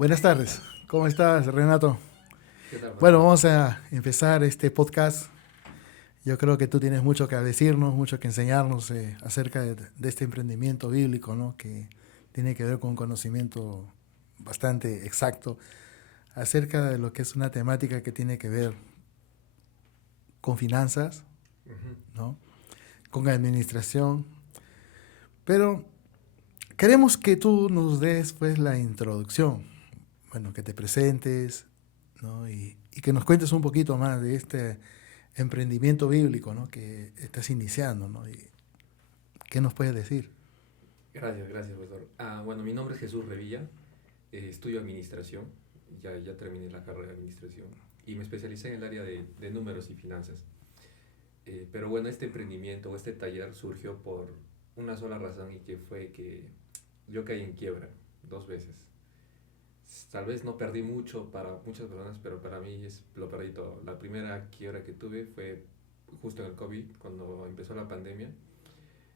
Buenas tardes. ¿Cómo estás, Renato? ¿Qué tal, Bueno, Pastor? vamos a empezar este podcast. Yo creo que tú tienes mucho que decirnos, mucho que enseñarnos acerca de este emprendimiento bíblico, ¿no? Que tiene que ver con un conocimiento bastante exacto acerca de lo que es una temática que tiene que ver con finanzas, Ujú. ¿no? Con administración. Pero queremos que tú nos des pues la introducción, bueno, que te presentes, ¿no? Y que nos cuentes un poquito más de este emprendimiento bíblico, ¿no? Que estás iniciando, ¿no? ¿Y qué nos puedes decir? Gracias, Pastor. Bueno, mi nombre es Jesús Revilla, estudio administración, ya terminé la carrera de administración y me especialicé en el área de números y finanzas. Pero bueno, este emprendimiento o este taller surgió por una sola razón y que fue que yo caí en quiebra 2 veces. Tal vez no perdí mucho para muchas personas, pero para mí lo perdí todo. La primera quiebra que tuve fue justo en el COVID, cuando empezó la pandemia.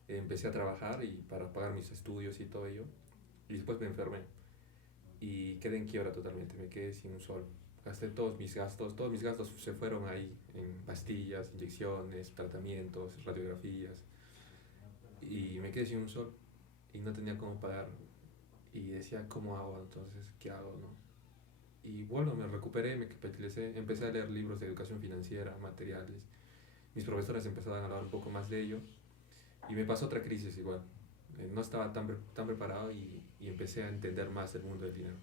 Empecé a trabajar y para pagar mis estudios y todo ello. Y después me enfermé y quedé en quiebra totalmente, me quedé sin un sol. Gasté todos mis gastos se fueron ahí en pastillas, inyecciones, tratamientos, radiografías y me quedé sin un sol y no tenía cómo pagar y decía, ¿cómo hago entonces? ¿Qué hago? ¿No? Y bueno, me recuperé, me capitalicé, empecé a leer libros de educación financiera, materiales. Mis profesores empezaron a hablar un poco más de ello y me pasó otra crisis igual. No estaba tan preparado y empecé a entender más el mundo del dinero.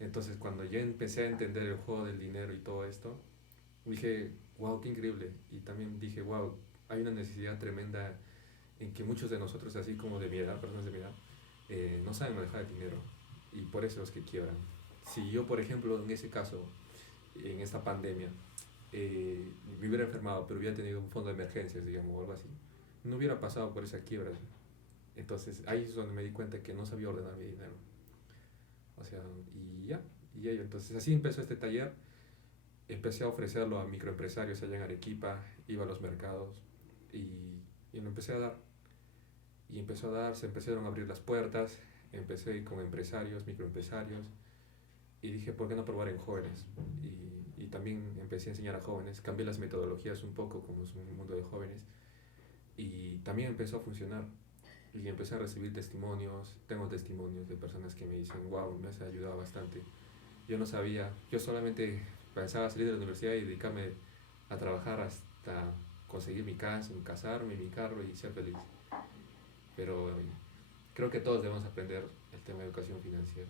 Entonces, cuando yo empecé a entender el juego del dinero y todo esto, dije, wow, qué increíble. Y también dije, wow, hay una necesidad tremenda en que muchos de nosotros, así como de mi edad, personas de mi edad, no saben manejar el dinero. Y por eso es que quiebran. Si yo, por ejemplo, en ese caso, en esta pandemia, me hubiera enfermado, pero hubiera tenido un fondo de emergencias, digamos, o algo así, no hubiera pasado por esa quiebra. Entonces ahí es donde me di cuenta que no sabía ordenar mi dinero. O sea, y ya, y ello. Entonces así empezó este taller. Empecé a ofrecerlo a microempresarios allá en Arequipa, iba a los mercados y, y lo empecé a dar. Y empezó a dar, se empezaron a abrir las puertas, empecé a ir con empresarios, microempresarios y dije, ¿por qué no probar en jóvenes? Y también empecé a enseñar a jóvenes, cambié las metodologías un poco como es un mundo de jóvenes y también empezó a funcionar. Y empecé a recibir testimonios, tengo testimonios de personas que me dicen, wow, me has ayudado bastante. Yo no sabía, yo solamente pensaba salir de la universidad y dedicarme a trabajar hasta conseguir mi casa, casarme, mi carro y ser feliz. Pero creo que todos debemos aprender el tema de educación financiera.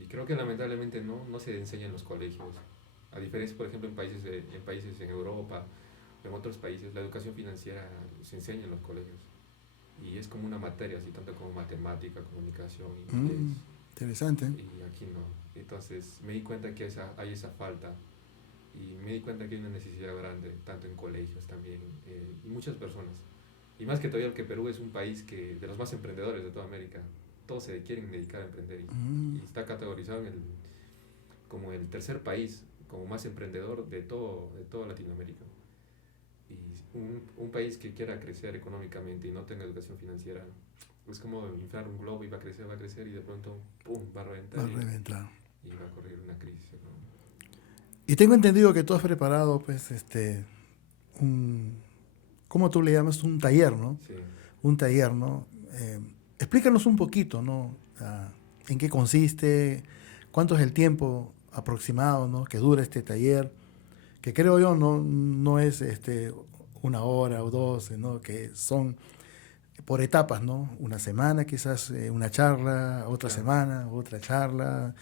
Y creo que lamentablemente no se enseña en los colegios. A diferencia, por ejemplo, en países en Europa, en otros países, la educación financiera se enseña en los colegios y es como una materia, así tanto como matemática, comunicación, inglés, Mm, interesante. y aquí no. Entonces me di cuenta que hay esa falta y me di cuenta que hay una necesidad grande, tanto en colegios también, y muchas personas. Y más que todavía que Perú es un país de los más emprendedores de toda América. Todos se quieren dedicar a emprender Mm, y está categorizado como el tercer país como más emprendedor de toda Latinoamérica. Y un país que quiera crecer económicamente y no tenga educación financiera es como inflar un globo y va a crecer y de pronto, ¡pum!, va a va reventar a reventar. y va a correr una crisis económica. Y tengo entendido que tú has preparado, pues, un, ¿cómo tú le llamas? Un taller, ¿no? Sí, Un taller, ¿no? Explícanos un poquito, ¿no? ¿En qué consiste? ¿Cuánto es el tiempo aproximado, ¿no? Que dura este taller? Que creo yo no es una hora o dos, ¿no? Que son por etapas, ¿no? Una semana quizás una charla, otra claro. semana otra charla.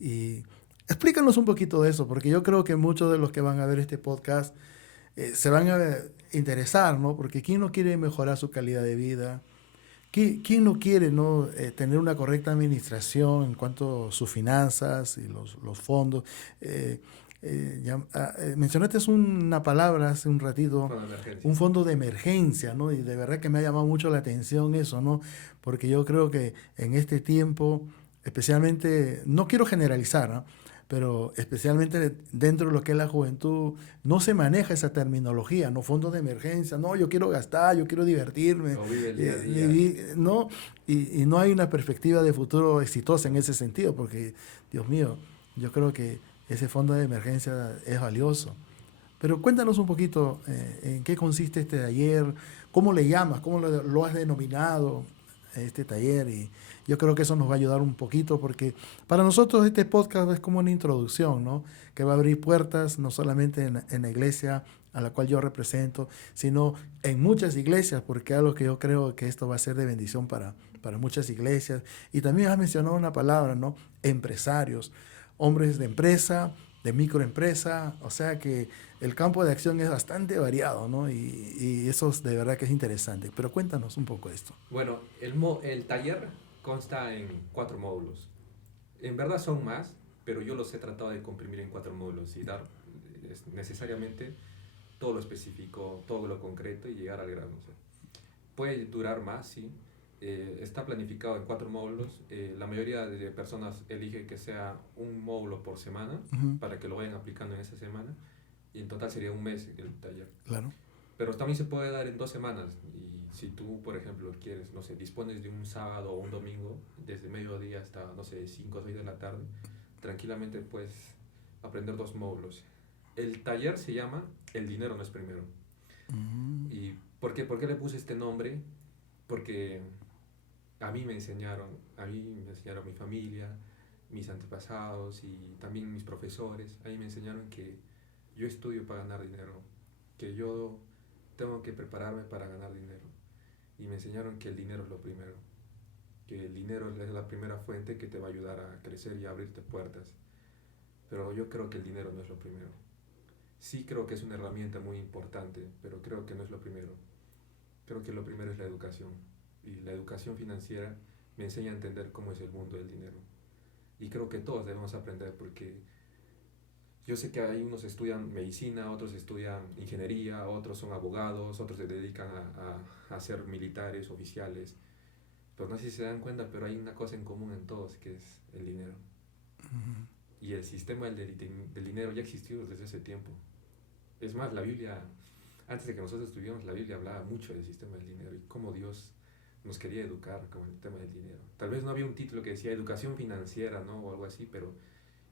Y explícanos un poquito de eso, porque yo creo que muchos de los que van a ver este podcast se van a interesar, ¿no? Porque ¿quién no quiere mejorar su calidad de vida? ¿Quién no quiere, ¿no? Tener una correcta administración en cuanto a sus finanzas y los fondos? Eh, Mencionaste una palabra hace un Un ratito, fondo de emergencia. un fondo de emergencia, ¿no? Y de verdad que me ha llamado mucho la atención eso, ¿no? Porque yo creo que en este tiempo, especialmente, no quiero generalizar, ¿no? pero especialmente dentro de lo que es la juventud, no se maneja esa terminología, no fondos de emergencia, no, yo quiero gastar, yo quiero divertirme, O vive el día a día. no, y no hay una perspectiva de futuro exitosa en ese sentido, porque, Dios mío, yo creo que ese fondo de emergencia es valioso. Pero cuéntanos un poquito en qué consiste este taller, cómo le llamas, cómo lo has denominado este taller, y yo creo que eso nos va a ayudar un poquito porque para nosotros este podcast es como una introducción, ¿no? Que va a abrir puertas no solamente en la iglesia a la cual yo represento, sino en muchas iglesias, porque es algo que yo creo que esto va a ser de bendición para muchas iglesias. Y también has mencionado una palabra, ¿no? Empresarios, hombres de empresa, de microempresa, o sea que el campo de acción es bastante variado, ¿no? Y eso es de verdad que es interesante. Pero cuéntanos un poco de esto. Bueno, el taller consta en 4 módulos. En verdad son más, pero yo los he tratado de comprimir en 4 módulos y dar necesariamente todo lo específico, todo lo concreto y llegar al grano. O sea, puede durar más, sí. Está planificado en 4 módulos. La mayoría de personas elige que sea un módulo por semana Ujú. para que lo vayan aplicando en esa semana. Y en total sería un mes el taller. Claro. Pero también se puede dar en 2 semanas. Y si tú, por ejemplo, quieres, no sé, dispones de un sábado o un domingo, desde mediodía hasta, no sé, 5 o 6 de la tarde, tranquilamente puedes aprender 2 módulos. El taller se llama El dinero no es primero. Mm. ¿Y por qué le puse este nombre? Porque a mí me enseñaron mi familia, mis antepasados y también mis profesores. A mí me enseñaron que yo estudio para ganar dinero, que yo tengo que prepararme para ganar dinero. Y me enseñaron que el dinero es lo primero, que el dinero es la primera fuente que te va a ayudar a crecer y a abrirte puertas. Pero yo creo que el dinero no es lo primero. Sí creo que es una herramienta muy importante, pero creo que no es lo primero. Creo que lo primero es la educación. Y la educación financiera me enseña a entender cómo es el mundo del dinero. Y creo que todos debemos aprender porque yo sé que hay unos estudian medicina, otros estudian ingeniería, otros son abogados, otros se dedican a ser militares, oficiales. Pero no sé si se dan cuenta, pero hay una cosa en común en todos, que es el dinero. Y el sistema del dinero ya ha existido desde hace tiempo. Es más, la Biblia, antes de que nosotros estuviéramos, la Biblia hablaba mucho del sistema del dinero y cómo Dios nos quería educar con el tema del dinero. Tal vez no había un título que decía educación financiera, ¿no? O algo así, pero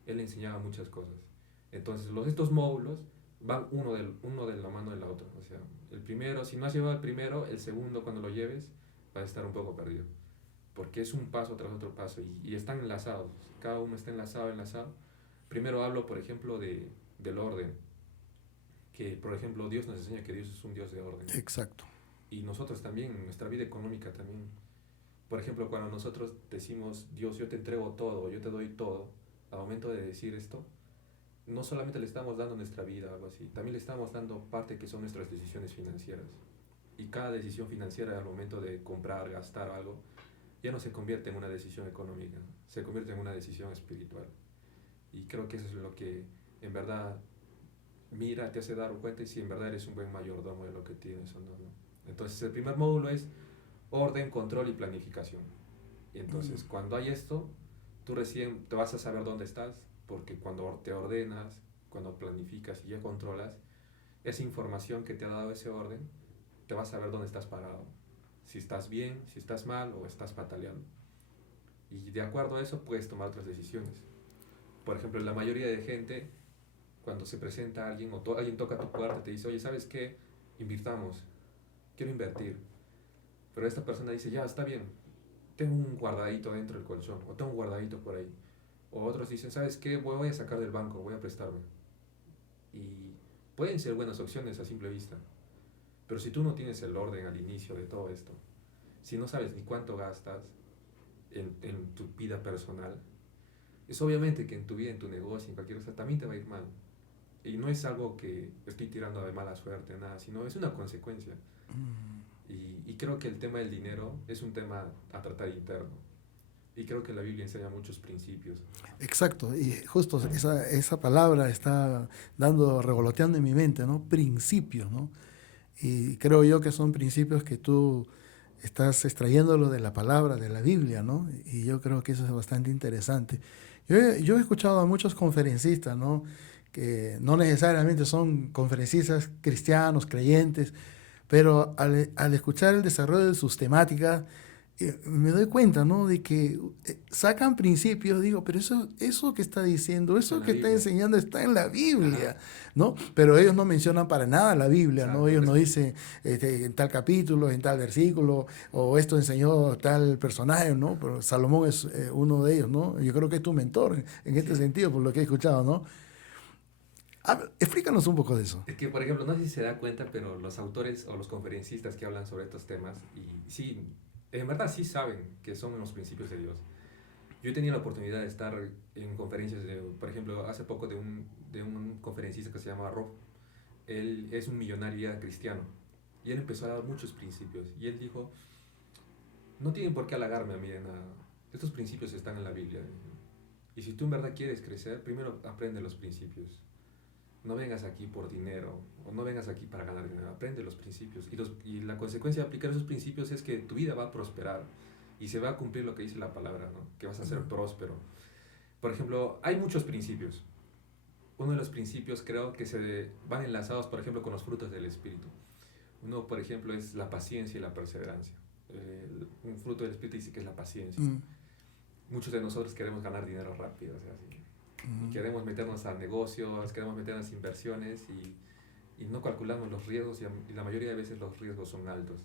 él enseñaba muchas cosas. Entonces, estos módulos van uno de la mano de la otra. O sea, el primero, si no has llevado el primero, el segundo cuando lo lleves va a estar un poco perdido. Porque es un paso tras otro paso y están enlazados. Cada uno está enlazado. Primero hablo, por ejemplo, del orden. Que, por ejemplo, Dios nos enseña que Dios es un Dios de orden. Exacto. Y nosotros también, en nuestra vida económica también. Por ejemplo, cuando nosotros decimos, Dios, yo te entrego todo, yo te doy todo, al momento de decir esto, no solamente le estamos dando nuestra vida o algo así, también le estamos dando parte que son nuestras decisiones financieras. Y cada decisión financiera al momento de comprar, gastar algo, ya no se convierte en una decisión económica, se convierte en una decisión espiritual. Y creo que eso es lo que en verdad te hace dar cuenta y si en verdad eres un buen mayordomo de lo que tienes o no, ¿no? Entonces el primer módulo es orden, control y planificación. Y entonces cuando hay esto, tú recién te vas a saber dónde estás, porque cuando te ordenas, cuando planificas y ya controlas, esa información que te ha dado ese orden, te vas a saber dónde estás parado. Si estás bien, si estás mal o estás pataleando. Y de acuerdo a eso puedes tomar otras decisiones. Por ejemplo, la mayoría de gente, cuando se presenta alguien o alguien toca tu puerta, te dice, oye, ¿sabes qué? Invirtamos, quiero invertir. Pero esta persona dice, ya, está bien, tengo un guardadito dentro del colchón, o tengo un guardadito por ahí. O otros dicen, ¿sabes qué? Voy a sacar del banco, voy a prestarme. Y pueden ser buenas opciones a simple vista. Pero si tú no tienes el orden al inicio de todo esto, si no sabes ni cuánto gastas en tu vida personal, es obviamente que en tu vida, en tu negocio, en cualquier cosa, también te va a ir mal. Y no es algo que estoy tirando de mala suerte, nada, sino es una consecuencia. Y creo que el tema del dinero es un tema a tratar interno. Y creo que la Biblia enseña muchos principios. Exacto, y justo esa palabra está revoloteando en mi mente, ¿no? Principios, ¿no? Y creo yo que son principios que tú estás extrayéndolo de la palabra, de la Biblia, ¿no? Y yo creo que eso es bastante interesante. Yo he escuchado a muchos conferencistas, ¿no? Que no necesariamente son conferencistas cristianos, creyentes, pero al escuchar el desarrollo de sus temáticas, me doy cuenta, ¿no? De que sacan principios, digo, pero eso que está diciendo, Está en eso la que está Biblia. enseñando está en la Ajá, Biblia, ¿no? Pero ellos no mencionan para nada la Biblia, ¿no? exacto. Ellos no dicen en tal capítulo, en tal versículo, o esto enseñó tal personaje, ¿no? Pero Salomón es uno de ellos, ¿no? Yo creo que es tu mentor en este Sí. sentido, por lo que he escuchado, ¿no? Explícanos un poco de eso. Es que, por ejemplo, no sé si se da cuenta, pero los autores o los conferencistas que hablan sobre estos temas, y sí, en verdad sí saben que son los principios de Dios. Yo he tenido la oportunidad de estar en conferencias, por ejemplo, hace poco de un conferencista que se llama Rob. Él es un millonario ya cristiano. Y él empezó a dar muchos principios. Y él dijo, no tienen por qué halagarme a mí de nada. Estos principios están en la Biblia. Y si tú en verdad quieres crecer, primero aprende los principios. No vengas aquí por dinero o no vengas aquí para ganar dinero. Aprende los principios. Y la consecuencia de aplicar esos principios es que tu vida va a prosperar y se va a cumplir lo que dice la palabra, ¿no? Que vas a ser próspero. Por ejemplo, hay muchos principios. Uno de los principios creo que se van enlazados, por ejemplo, con los frutos del Espíritu. Uno, por ejemplo, es la paciencia y la perseverancia. Un fruto del Espíritu dice que es la paciencia. Mm, Muchos de nosotros queremos ganar dinero rápido, o sea, y mm, queremos meternos a negocios, queremos meternos a inversiones y no calculamos los riesgos y la mayoría de veces los riesgos son altos.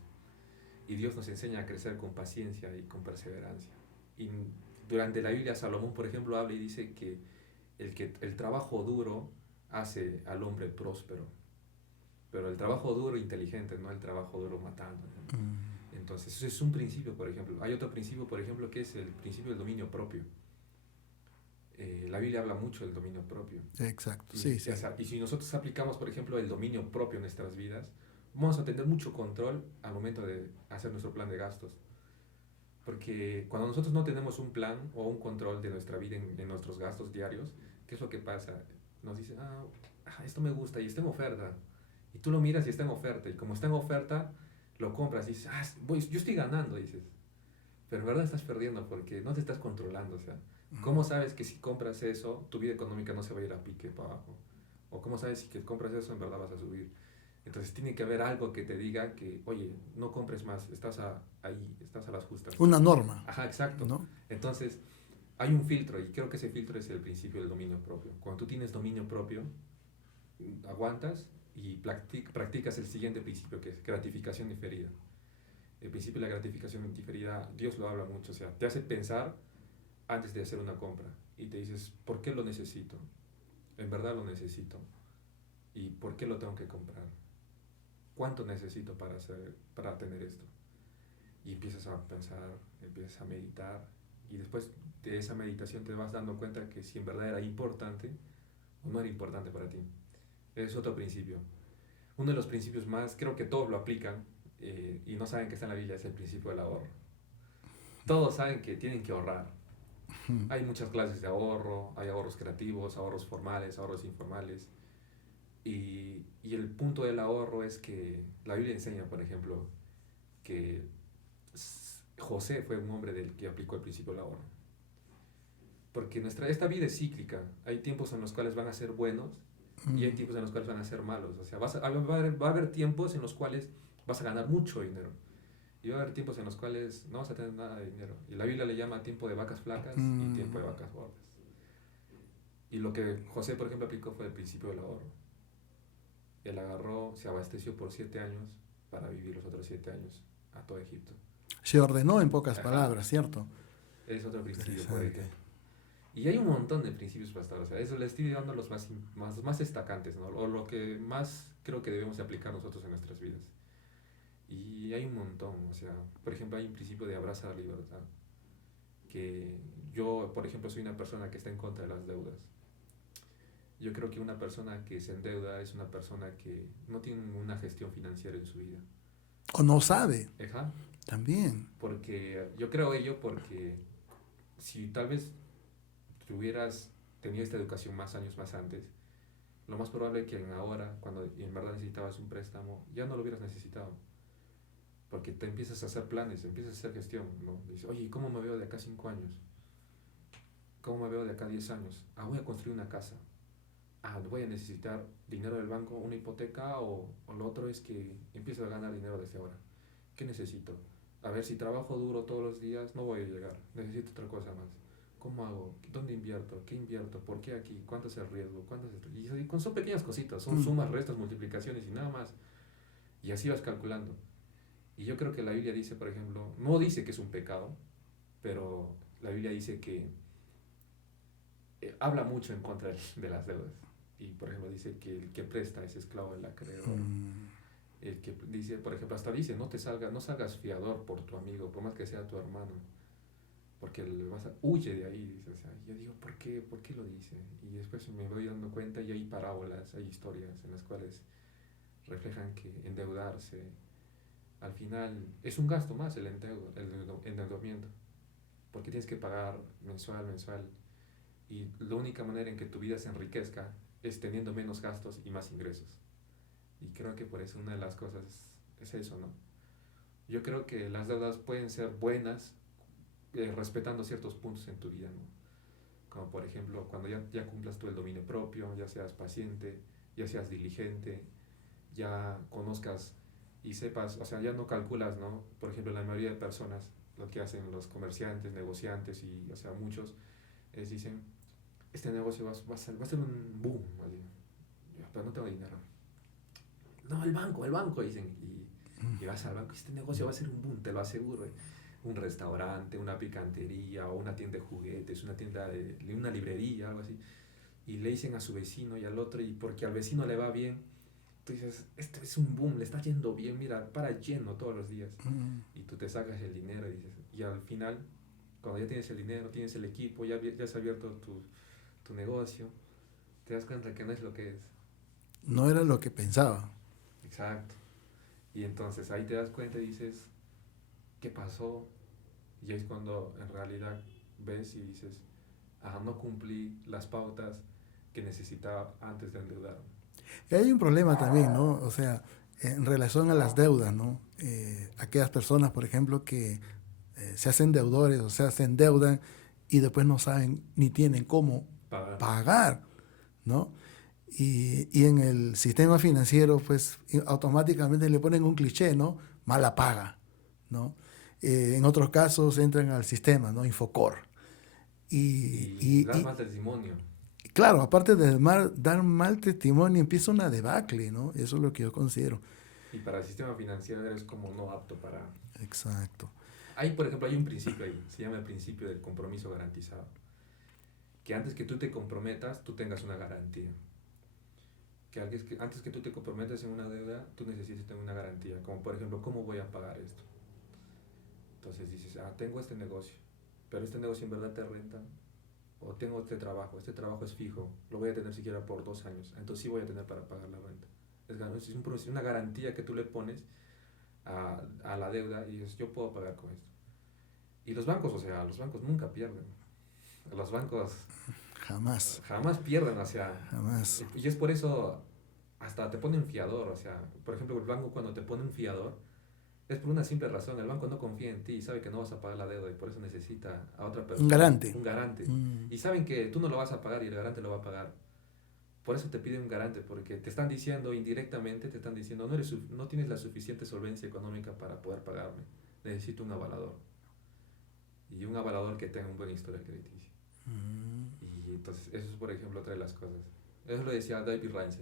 Y Dios nos enseña a crecer con paciencia y con perseverancia. Y durante la Biblia Salomón, por ejemplo, habla y dice que el trabajo duro hace al hombre próspero, pero el trabajo duro inteligente, no el trabajo duro matando, ¿no? mm. Entonces, eso es un principio, por ejemplo. Hay otro principio, por ejemplo, que es el principio del dominio propio. La Biblia habla mucho del dominio propio. Exacto, sí, Y, sí. o sea, y si nosotros aplicamos, por ejemplo, el dominio propio en nuestras vidas, vamos a tener mucho control al momento de hacer nuestro plan de gastos. Porque cuando nosotros no tenemos un plan o un control de nuestra vida en nuestros gastos diarios, ¿qué es lo que pasa? Nos dicen, esto me gusta y está en oferta. Y tú lo miras y está en oferta. Y como está en oferta, lo compras y dices, yo estoy ganando, dices. Pero en verdad estás perdiendo porque no te estás controlando. O sea, ¿cómo sabes que si compras eso, tu vida económica no se va a ir a pique para abajo? ¿O cómo sabes si que compras eso, en verdad vas a subir? Entonces tiene que haber algo que te diga que, oye, no compres más, ahí, estás a las justas. Una norma, Ajá, exacto. ¿no? Entonces, hay un filtro y creo que ese filtro es el principio del dominio propio. Cuando tú tienes dominio propio, aguantas y practicas el siguiente principio, que es gratificación diferida. El principio de la gratificación diferida, Dios lo habla mucho, o sea, te hace pensar antes de hacer una compra y te dices, ¿por qué lo necesito? ¿En verdad lo necesito? ¿Y por qué lo tengo que comprar? ¿Cuánto necesito para tener esto? Y empiezas a pensar, empiezas a meditar y después de esa meditación te vas dando cuenta que si en verdad era importante o no era importante para ti. Es otro principio. Uno de los principios más, creo que todos lo aplican y no saben que está en la Biblia, es el principio del ahorro. Todos saben que tienen que ahorrar. Hay muchas clases de ahorro, hay ahorros creativos, ahorros formales, ahorros informales. Y el punto del ahorro es que la Biblia enseña, por ejemplo, que José fue un hombre del que aplicó el principio del ahorro. Porque esta vida es cíclica. Hay tiempos en los cuales van a ser buenos y hay tiempos en los cuales van a ser malos. O sea, va a haber tiempos en los cuales vas a ganar mucho dinero. Y va a haber tiempos en los cuales no vas a tener nada de dinero. Y la Biblia le llama tiempo de vacas flacas y tiempo de vacas gordas. Y lo que José, por ejemplo, aplicó fue el principio del ahorro. Él agarró, se abasteció por 7 años para vivir los otros 7 años a todo Egipto. Se ordenó en pocas Ajá, palabras, ¿cierto? es otro principio, por Interesante. ejemplo. Y hay un montón de principios pastores. O sea, eso le estoy dando los más destacantes, ¿no? O lo que más creo que debemos de aplicar nosotros en nuestras vidas. Y hay un montón. O sea, por ejemplo, hay un principio de abraza la libertad. Que yo, por ejemplo, soy una persona que está en contra de las deudas. Yo creo que una persona que se endeuda es una persona que no tiene una gestión financiera en su vida. O no sabe, Ajá. también. Porque yo creo ello porque si tal vez tú hubieras tenido esta educación más años más antes, lo más probable es que ahora, cuando en verdad necesitabas un préstamo, ya no lo hubieras necesitado. Porque te empiezas a hacer planes, empiezas a hacer gestión, ¿no? Dices, oye, ¿cómo me veo de acá a 5 años? ¿cómo me veo de acá a 10 años? Voy a construir una casa. Voy a necesitar dinero del banco, una hipoteca, o lo otro es que empiezo a ganar dinero desde ahora. ¿Qué necesito? A ver, si trabajo duro todos los días, no voy a llegar. Necesito otra cosa más. ¿Cómo hago? ¿Dónde invierto? ¿Qué invierto? ¿Por qué aquí? ¿Cuánto es el riesgo? Son pequeñas cositas, son sumas, restas, multiplicaciones y nada más. Y así vas calculando. Y yo creo que la Biblia dice, por ejemplo, no dice que es un pecado, pero la Biblia dice que habla mucho en contra de las deudas. Y por ejemplo dice que el que presta es esclavo del acreedor. El que dice, por ejemplo, hasta dice, no salgas fiador por tu amigo, por más que sea tu hermano, porque huye de ahí. Dice, o sea, yo digo, ¿por qué lo dice? Y después me voy dando cuenta y hay parábolas, hay historias en las cuales reflejan que endeudarse, al final, es un gasto más el endeudamiento, porque tienes que pagar mensual. Y la única manera en que tu vida se enriquezca es teniendo menos gastos y más ingresos. Y creo que por eso una de las cosas es eso, ¿no? Yo creo que las deudas pueden ser buenas respetando ciertos puntos en tu vida, ¿no? Como por ejemplo, cuando ya cumplas tú el dominio propio, ya seas paciente, ya seas diligente, ya conozcas y sepas, o sea, ya no calculas, ¿no? Por ejemplo, la mayoría de personas, lo que hacen los comerciantes, negociantes y, o sea, muchos, dicen, este negocio va a ser un boom, así, pero no tengo dinero. No, el banco, dicen, y vas al banco, este negocio va a ser un boom, te lo aseguro. Un restaurante, una picantería, o una tienda de juguetes, una tienda una librería, algo así. Y le dicen a su vecino y al otro, y porque al vecino le va bien, tú dices, este es un boom, le está yendo bien, mira, para lleno todos los días. Y tú te sacas el dinero y dices, y al final, cuando ya tienes el dinero, tienes el equipo, ya has abierto tu negocio, te das cuenta que no es lo que es. No era lo que pensaba. Exacto. Y entonces ahí te das cuenta y dices, ¿qué pasó? Y es cuando en realidad ves y dices, no cumplí las pautas que necesitaba antes de endeudarme. Y hay un problema también, ¿no? O sea, en relación a las deudas, ¿no? Aquellas personas, por ejemplo, que se hacen deudores o se endeudan y después no saben ni tienen cómo pagar, ¿no? Y en el sistema financiero, pues automáticamente le ponen un cliché, ¿no? Mala paga, ¿no? En otros casos entran al sistema, ¿no? Infocor. Y dar mal testimonio. Claro, aparte de dar mal testimonio, empieza una debacle, ¿no? Eso es lo que yo considero. Y para el sistema financiero eres como no apto para... Exacto. Por ejemplo, hay un principio ahí, se llama el principio del compromiso garantizado. Que antes que tú te comprometas, tú tengas una garantía. Que antes que tú te comprometas en una deuda, tú necesitas tener una garantía. Como por ejemplo, ¿cómo voy a pagar esto? Entonces dices, tengo este negocio, pero este negocio en verdad te renta. O tengo este trabajo es fijo, lo voy a tener siquiera por 2 años, entonces sí voy a tener para pagar la renta. Es una garantía que tú le pones a la deuda y dices, yo puedo pagar con esto. Y los bancos, o sea, los bancos nunca pierden. Los bancos jamás pierden, o sea, jamás. Y es por eso hasta te ponen fiador, o sea, por ejemplo, el banco cuando te pone un fiador es por una simple razón, el banco no confía en ti y sabe que no vas a pagar la deuda y por eso necesita a otra persona. Un garante. Y saben que tú no lo vas a pagar y el garante lo va a pagar. Por eso te piden un garante, porque te están diciendo indirectamente, te están diciendo, no tienes la suficiente solvencia económica para poder pagarme, necesito un avalador. Y un avalador que tenga un buen historial crediticio. Y entonces eso es, por ejemplo, otra de las cosas. Eso lo decía David Reinse,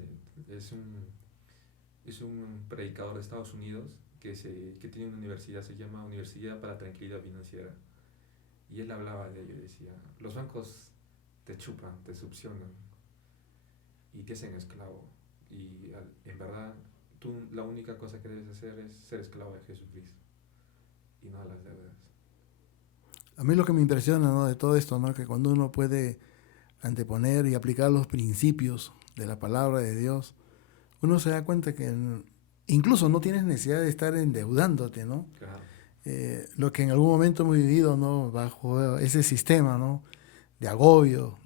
es un predicador de Estados Unidos que tiene una universidad, se llama Universidad para la Tranquilidad Financiera. Y él hablaba de ello y decía, los bancos te chupan, te succionan y te hacen esclavo. Y en verdad, tú la única cosa que debes hacer es ser esclavo de Jesucristo y no a las deudas. A mí lo que me impresiona, ¿no?, de todo esto, ¿no?, que cuando uno puede anteponer y aplicar los principios de la palabra de Dios, uno se da cuenta que incluso no tienes necesidad de estar endeudándote, ¿no? Claro. Lo que en algún momento hemos vivido, ¿no?, bajo ese sistema, ¿no?, de agobio,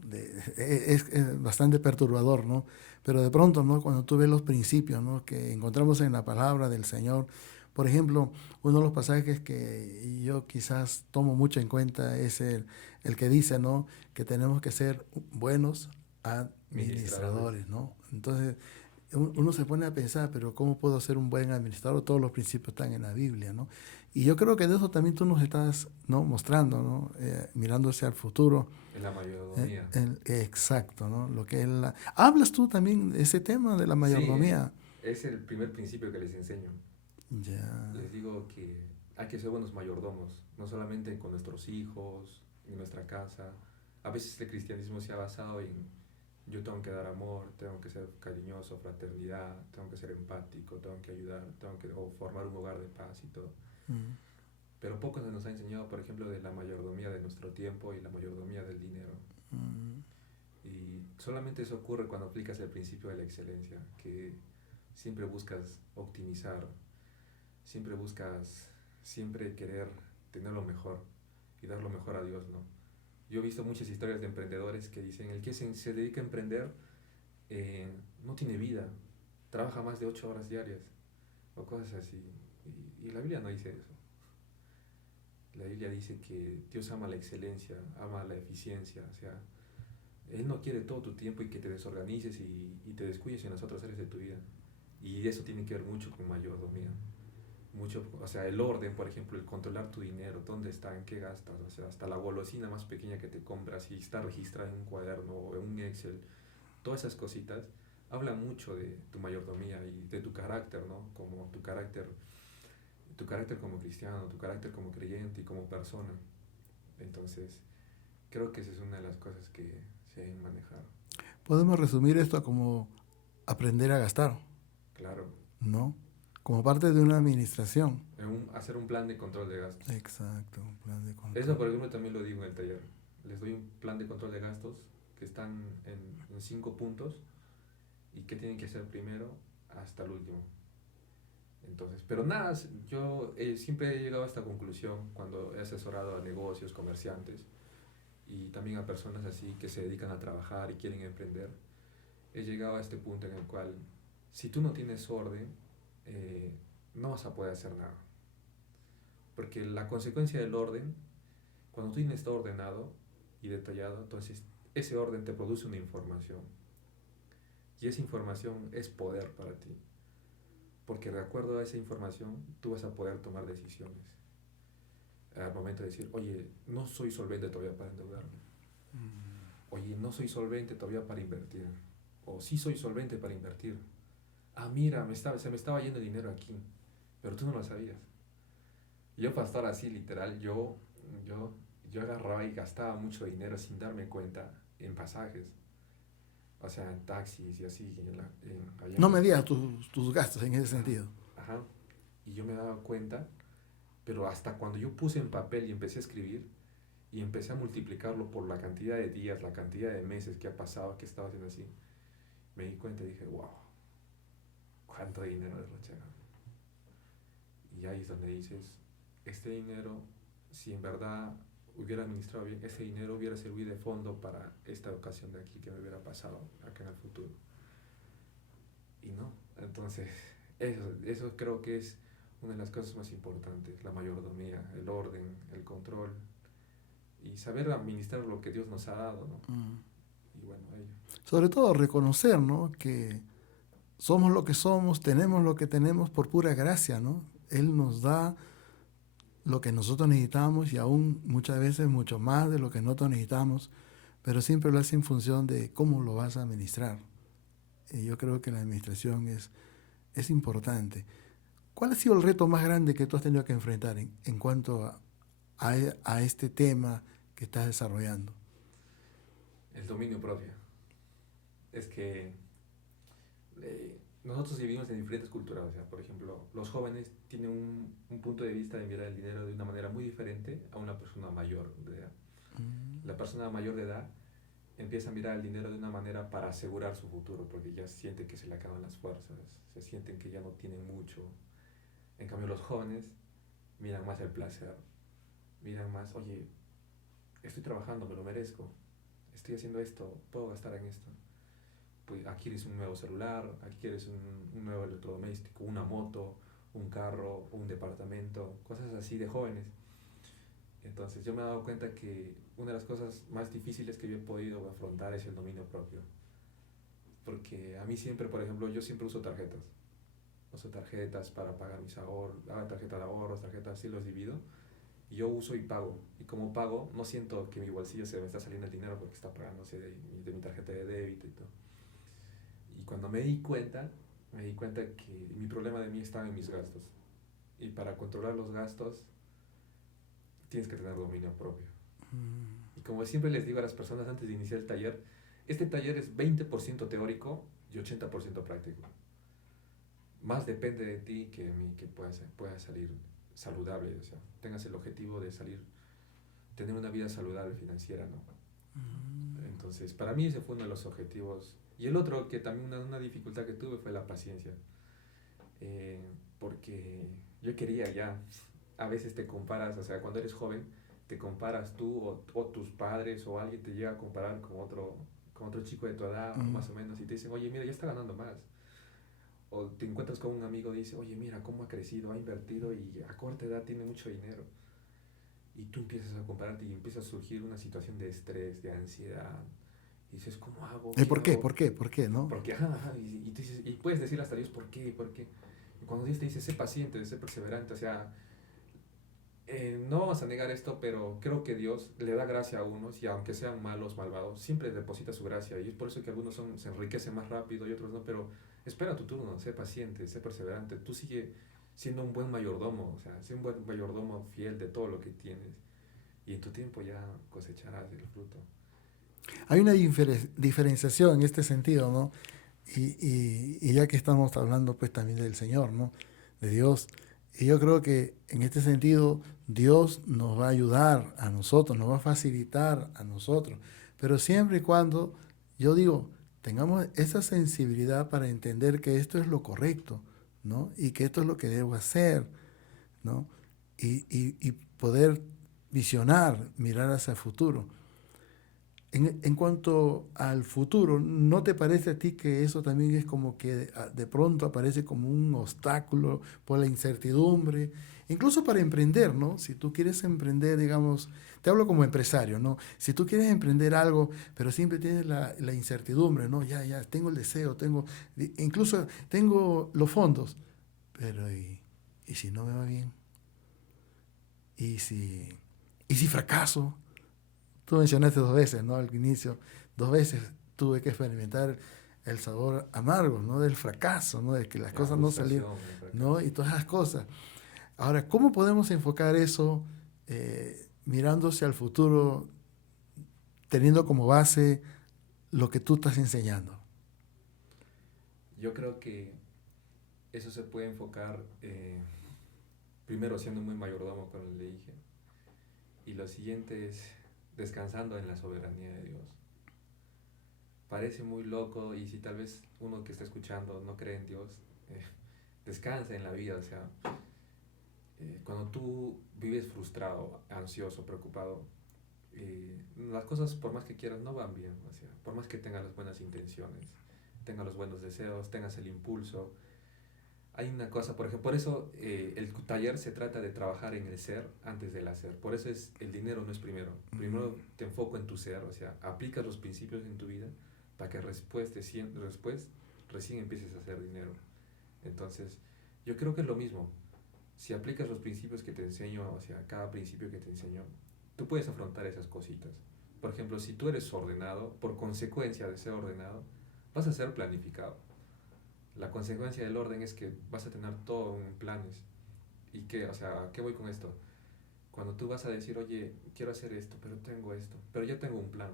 es bastante perturbador, ¿no? Pero de pronto, ¿no?, cuando tú ves los principios, ¿no?, que encontramos en la palabra del Señor, Por ejemplo, uno de los pasajes que yo quizás tomo mucho en cuenta es el que dice, ¿no? Que tenemos que ser buenos Administradores. administradores, ¿no? Entonces, uno se pone a pensar, pero ¿cómo puedo ser un buen administrador? Todos los principios están en la Biblia, ¿no? Y yo creo que de eso también tú nos estás, ¿no? Mostrando, ¿no? Mirando hacia el futuro. En la mayordomía. Exacto, ¿no? Lo que es Hablas tú también de ese tema de la Sí, mayordomía. es el primer principio que les enseño. Ya. Les digo que hay que ser buenos mayordomos, no solamente con nuestros hijos, en nuestra casa. A veces el cristianismo se ha basado en yo tengo que dar amor, tengo que ser cariñoso, fraternidad, tengo que ser empático, tengo que ayudar, o formar un hogar de paz y todo. Mm, Pero poco se nos ha enseñado, por ejemplo, de la mayordomía de nuestro tiempo y la mayordomía del dinero. mm, Y solamente eso ocurre cuando aplicas el principio de la excelencia, que siempre buscas optimizar, siempre buscas, siempre querer tener lo mejor y dar lo mejor a Dios, ¿no? Yo he visto muchas historias de emprendedores que dicen, el que se dedica a emprender no tiene vida, trabaja más de 8 horas diarias o cosas así. Y la Biblia no dice eso. La Biblia dice que Dios ama la excelencia, ama la eficiencia, o sea, Él no quiere todo tu tiempo y que te desorganices y te descuides en las otras áreas de tu vida. Y eso tiene que ver mucho con mayordomía. Mucho, o sea, el orden, por ejemplo, el controlar tu dinero, dónde está, en qué gastas, o sea, hasta la golosina más pequeña que te compras y está registrada en un cuaderno o en un Excel, todas esas cositas hablan mucho de tu mayordomía y de tu carácter, ¿no? Como tu carácter como cristiano, tu carácter como creyente y como persona. Entonces, creo que esa es una de las cosas que se deben manejar. Podemos resumir esto como aprender a gastar, Claro, ¿no? Como parte de una administración. hacer un plan de control de gastos. Exacto, un plan de Eso, control. por ejemplo, también lo digo en el taller. Les doy un plan de control de gastos que están en 5 puntos y qué tienen que hacer primero hasta el último. Entonces, pero nada, yo siempre he llegado a esta conclusión cuando he asesorado a negocios, comerciantes y también a personas así que se dedican a trabajar y quieren emprender. He llegado a este punto en el cual, si tú no tienes orden, no vas a poder hacer nada. Porque la consecuencia del orden, cuando tú tienes todo ordenado y detallado, entonces ese orden te produce una información. Y esa información es poder para ti. Porque de acuerdo a esa información, tú vas a poder tomar decisiones. Al momento de decir, oye, no soy solvente todavía para endeudarme. Oye, no soy solvente todavía para invertir. O sí soy solvente para invertir. Ah, mira, se me estaba yendo dinero aquí. Pero tú no lo sabías. Yo, pastor, así literal, yo, yo agarraba y gastaba mucho dinero sin darme cuenta en pasajes. O sea, en taxis y así. No medías tus gastos en ese sentido. Ajá. Y yo me daba cuenta, pero hasta cuando yo puse en papel y empecé a escribir y empecé a multiplicarlo por la cantidad de días, la cantidad de meses que ha pasado, que estaba haciendo así, me di cuenta y dije, wow, cuánto dinero derrochado. Y ahí es donde dices, este dinero, si en verdad hubiera administrado bien, ese dinero hubiera servido de fondo para esta ocasión de aquí que me hubiera pasado acá en el futuro. Y no, entonces eso creo que es una de las cosas más importantes, la mayordomía, el orden, el control y saber administrar lo que Dios nos ha dado, ¿no? Y bueno, ello. Sobre todo reconocer, ¿no? Que somos lo que somos, tenemos lo que tenemos por pura gracia, ¿no? Él nos da lo que nosotros necesitamos y aún muchas veces mucho más de lo que nosotros necesitamos, pero siempre lo hace en función de cómo lo vas a administrar. Y yo creo que la administración es importante. ¿Cuál ha sido el reto más grande que tú has tenido que enfrentar en cuanto a este tema que estás desarrollando? El dominio propio. Es que nosotros vivimos en diferentes culturas, o sea, por ejemplo, los jóvenes tienen un punto de vista de mirar el dinero de una manera muy diferente a una persona mayor de edad. La persona mayor de edad empieza a mirar el dinero de una manera para asegurar su futuro, porque ya sienten que se le acaban las fuerzas, se sienten que ya no tienen mucho. En cambio, los jóvenes miran más el placer, miran más, oye, estoy trabajando, me lo merezco, estoy haciendo esto, puedo gastar en esto. Pues aquí quieres un nuevo celular, aquí quieres un nuevo electrodoméstico, una moto, un carro, un departamento, cosas así de jóvenes. Entonces yo me he dado cuenta que una de las cosas más difíciles que yo he podido afrontar es el dominio propio. Porque a mí siempre, por ejemplo, yo siempre uso tarjetas. Uso tarjetas para pagar mis ahorros, tarjeta de ahorros, tarjetas así los divido. Y yo uso y pago. Y como pago, no siento que mi bolsillo se me está saliendo el dinero porque está pagándose de mi tarjeta de débito y todo. Y cuando me di cuenta que mi problema de mí estaba en mis gastos. Y para controlar los gastos, tienes que tener dominio propio. Y como siempre les digo a las personas antes de iniciar el taller, este taller es 20% teórico y 80% práctico. Más depende de ti que de mí que puedas salir saludable, o sea, tengas el objetivo de tener una vida saludable financiera, ¿no? Entonces, para mí ese fue uno de los objetivos. Y el otro, que también una dificultad que tuve fue la paciencia. Porque yo quería ya, a veces te comparas, o sea, cuando eres joven, te comparas tú o tus padres o alguien te llega a comparar con otro chico de tu edad, más o menos, y te dicen, oye, mira, ya está ganando más. O te encuentras con un amigo y dice, oye, mira cómo ha crecido, ha invertido y a corta edad tiene mucho dinero. Y tú empiezas a compararte y empieza a surgir una situación de estrés, de ansiedad. Y dices, ¿cómo hago? ¿Qué ¿Por qué? hago? ¿Por qué? ¿Por qué? ¿No? Porque, ajá, y, y puedes decirle hasta Dios, ¿por qué? ¿Por qué? Y cuando Dios te dice, sé paciente, sé perseverante, o sea, no vamos a negar esto, pero creo que Dios le da gracia a unos y aunque sean malos, malvados, siempre deposita su gracia. Y es por eso que algunos se enriquecen más rápido y otros no, pero espera tu turno, sé paciente, sé perseverante. Tú sigue siendo un buen mayordomo, o sea, sé un buen mayordomo fiel de todo lo que tienes. Y en tu tiempo ya cosecharás el fruto. Hay una diferenciación en este sentido, ¿no? Y ya que estamos hablando pues también del Señor, ¿no? De Dios. Y yo creo que en este sentido Dios nos va a ayudar a nosotros, nos va a facilitar a nosotros. Pero siempre y cuando, yo digo, tengamos esa sensibilidad para entender que esto es lo correcto, ¿no? Y que esto es lo que debo hacer, ¿no? Y poder visionar, mirar hacia el futuro. En cuanto al futuro, ¿no te parece a ti que eso también es como que de pronto aparece como un obstáculo por la incertidumbre? Incluso para emprender, ¿no? Si tú quieres emprender, digamos, te hablo como empresario, ¿no? Si tú quieres emprender algo, pero siempre tienes la incertidumbre, ¿no? Ya, tengo el deseo, incluso tengo los fondos, pero ¿y si no me va bien? ¿Y si, y si fracaso? Tú mencionaste 2 veces, ¿no? Al inicio, 2 veces tuve que experimentar el sabor amargo, ¿no? Del fracaso, ¿no? De que las La cosas no salieron, frustración, el ¿no? fracaso. Y todas esas cosas. Ahora, ¿cómo podemos enfocar eso mirándose al futuro, teniendo como base lo que tú estás enseñando? Yo creo que eso se puede enfocar primero siendo muy mayordomo, como le dije. Y lo siguiente es descansando en la soberanía de Dios. Parece muy loco y si tal vez uno que está escuchando no cree en Dios, eh, descansa en la vida. O sea, cuando tú vives frustrado, ansioso, preocupado, las cosas por más que quieras no van bien. O sea, por más que tengas las buenas intenciones, tengas los buenos deseos, tengas el impulso, hay una cosa, por ejemplo, por eso el taller se trata de trabajar en el ser antes del hacer. Por eso el dinero no es primero. Primero te enfoco en tu ser, o sea, aplicas los principios en tu vida para que después recién empieces a hacer dinero. Entonces, yo creo que es lo mismo. Si aplicas los principios que te enseño, o sea, cada principio que te enseño, tú puedes afrontar esas cositas. Por ejemplo, si tú eres ordenado, por consecuencia de ser ordenado, vas a ser planificado. La consecuencia del orden es que vas a tener todo en planes. ¿Y qué? O sea, ¿a qué voy con esto? Cuando tú vas a decir, oye, quiero hacer esto, pero tengo esto, pero ya tengo un plan.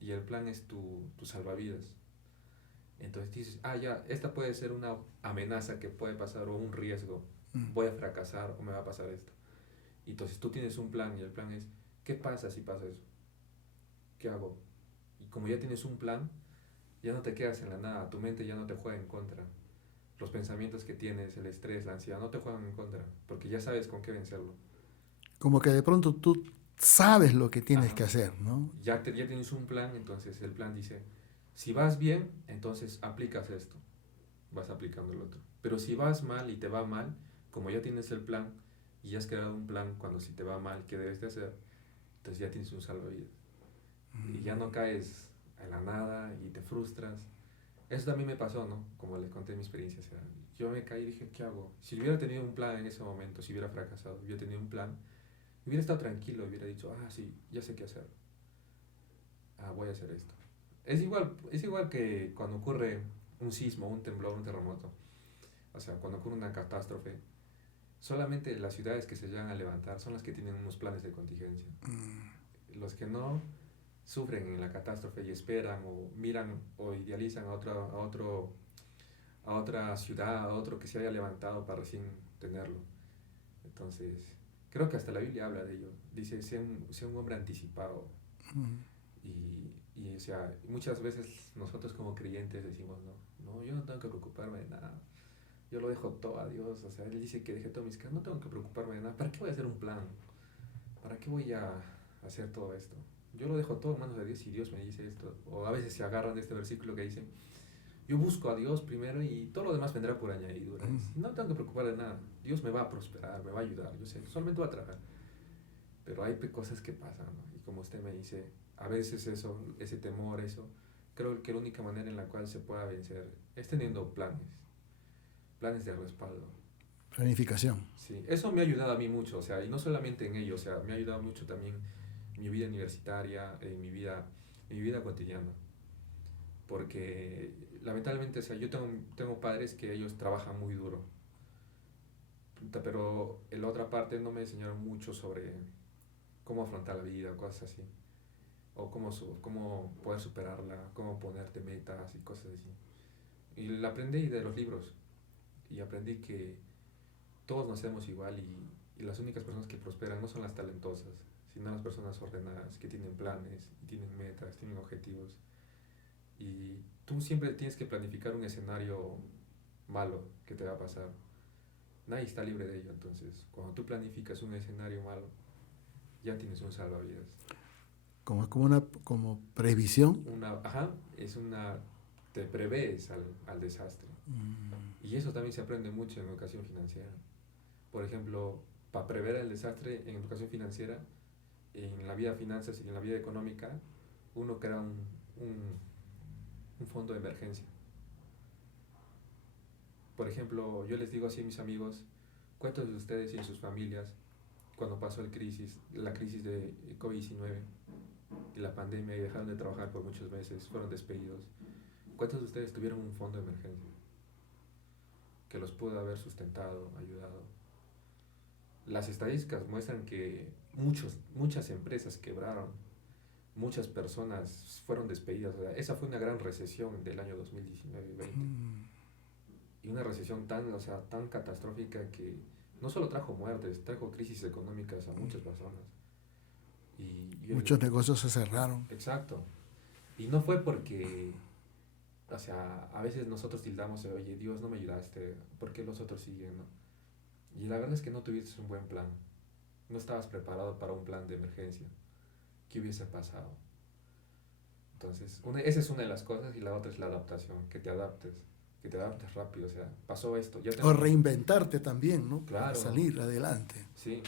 Y el plan es tu salvavidas. Entonces dices, ya, esta puede ser una amenaza que puede pasar o un riesgo. Voy a fracasar o me va a pasar esto. Y entonces tú tienes un plan y el plan es, ¿qué pasa si pasa eso? ¿Qué hago? Y como ya tienes un plan, ya no te quedas en la nada, tu mente ya no te juega en contra. Los pensamientos que tienes, el estrés, la ansiedad, no te juegan en contra, porque ya sabes con qué vencerlo. Como que de pronto tú sabes lo que tienes Ajá. que hacer, ¿no? Ya tienes un plan, entonces el plan dice, si vas bien, entonces aplicas esto. vas aplicando el otro. Pero si vas mal y te va mal, como ya tienes el plan y ya has creado un plan cuando si te va mal, ¿qué debes de hacer? Entonces ya tienes un salvavidas. Y ya no caes en la nada y te frustras. Eso también me pasó, ¿no? Como les conté mi experiencia. O sea, yo me caí y dije, ¿qué hago? Si hubiera tenido un plan en ese momento, si hubiera fracasado, hubiera tenido un plan, hubiera estado tranquilo, hubiera dicho, ah, sí, ya sé qué hacer. Ah, voy a hacer esto. Es igual que cuando ocurre un sismo, un temblor, un terremoto. O sea, cuando ocurre una catástrofe, solamente las ciudades que se llegan a levantar son las que tienen unos planes de contingencia. Los que no sufren en la catástrofe y esperan o miran o idealizan a otra ciudad, a otro que se haya levantado para recién tenerlo. Entonces, creo que hasta la Biblia habla de ello. Dice, sea un hombre anticipado. O sea, muchas veces nosotros como creyentes decimos, no, yo no tengo que preocuparme de nada. Yo lo dejo todo a Dios. O sea, Él dice que deje todo mis casos. No tengo que preocuparme de nada. ¿Para qué voy a hacer un plan? ¿Para qué voy a hacer todo esto? Yo lo dejo todo en manos de Dios y Dios me dice esto. O a veces se agarran de este versículo que dice, yo busco a Dios primero y todo lo demás vendrá por añadidura. No tengo que preocupar de nada. Dios me va a prosperar, me va a ayudar. Yo sé, solamente voy a trabajar. Pero hay cosas que pasan, ¿no? Y como usted me dice, a veces eso, ese temor, eso, creo que la única manera en la cual se pueda vencer es teniendo planes de respaldo. Planificación. Sí, eso me ha ayudado a mí mucho, o sea, y no solamente en ello, o sea, me ha ayudado mucho también en mi vida universitaria, en mi vida cotidiana. Porque lamentablemente, o sea, yo tengo padres que ellos trabajan muy duro, pero en la otra parte no me enseñaron mucho sobre cómo afrontar la vida, cosas así, o cómo poder superarla, cómo ponerte metas y cosas así. Y la aprendí de los libros, y aprendí que todos nacemos igual y las únicas personas que prosperan no son las talentosas, sino las personas ordenadas, que tienen planes, y tienen metas, tienen objetivos. Y tú siempre tienes que planificar un escenario malo que te va a pasar. Nadie está libre de ello, entonces cuando tú planificas un escenario malo, ya tienes un salvavidas. Como previsión. Te prevés al desastre. Y eso también se aprende mucho en educación financiera. Por ejemplo, para prever el desastre en educación financiera, en la vida de finanzas y en la vida económica, uno crea un fondo de emergencia. Por ejemplo, yo les digo así a mis amigos, ¿cuántos de ustedes y en sus familias, cuando pasó la crisis de COVID-19 y la pandemia y dejaron de trabajar por muchos meses, fueron despedidos, ¿cuántos de ustedes tuvieron un fondo de emergencia que los pudo haber sustentado, ayudado? Las estadísticas muestran que muchas empresas quebraron, muchas personas fueron despedidas. O sea, esa fue una gran recesión del año 2019-20. Y una recesión tan catastrófica que no solo trajo muertes, trajo crisis económicas a muchas personas. Muchos negocios se cerraron. Exacto. Y no fue porque, o sea, a veces nosotros tildamos de, oye, Dios, no me ayudaste, ¿por qué los otros siguen, no? Y la verdad es que no tuviste un buen plan. No estabas preparado para un plan de emergencia. ¿Qué hubiese pasado? Entonces, esa es una de las cosas, y la otra es la adaptación, que te adaptes rápido. O sea, pasó esto. O reinventarte también, ¿no? Claro. Para salir adelante. Sí,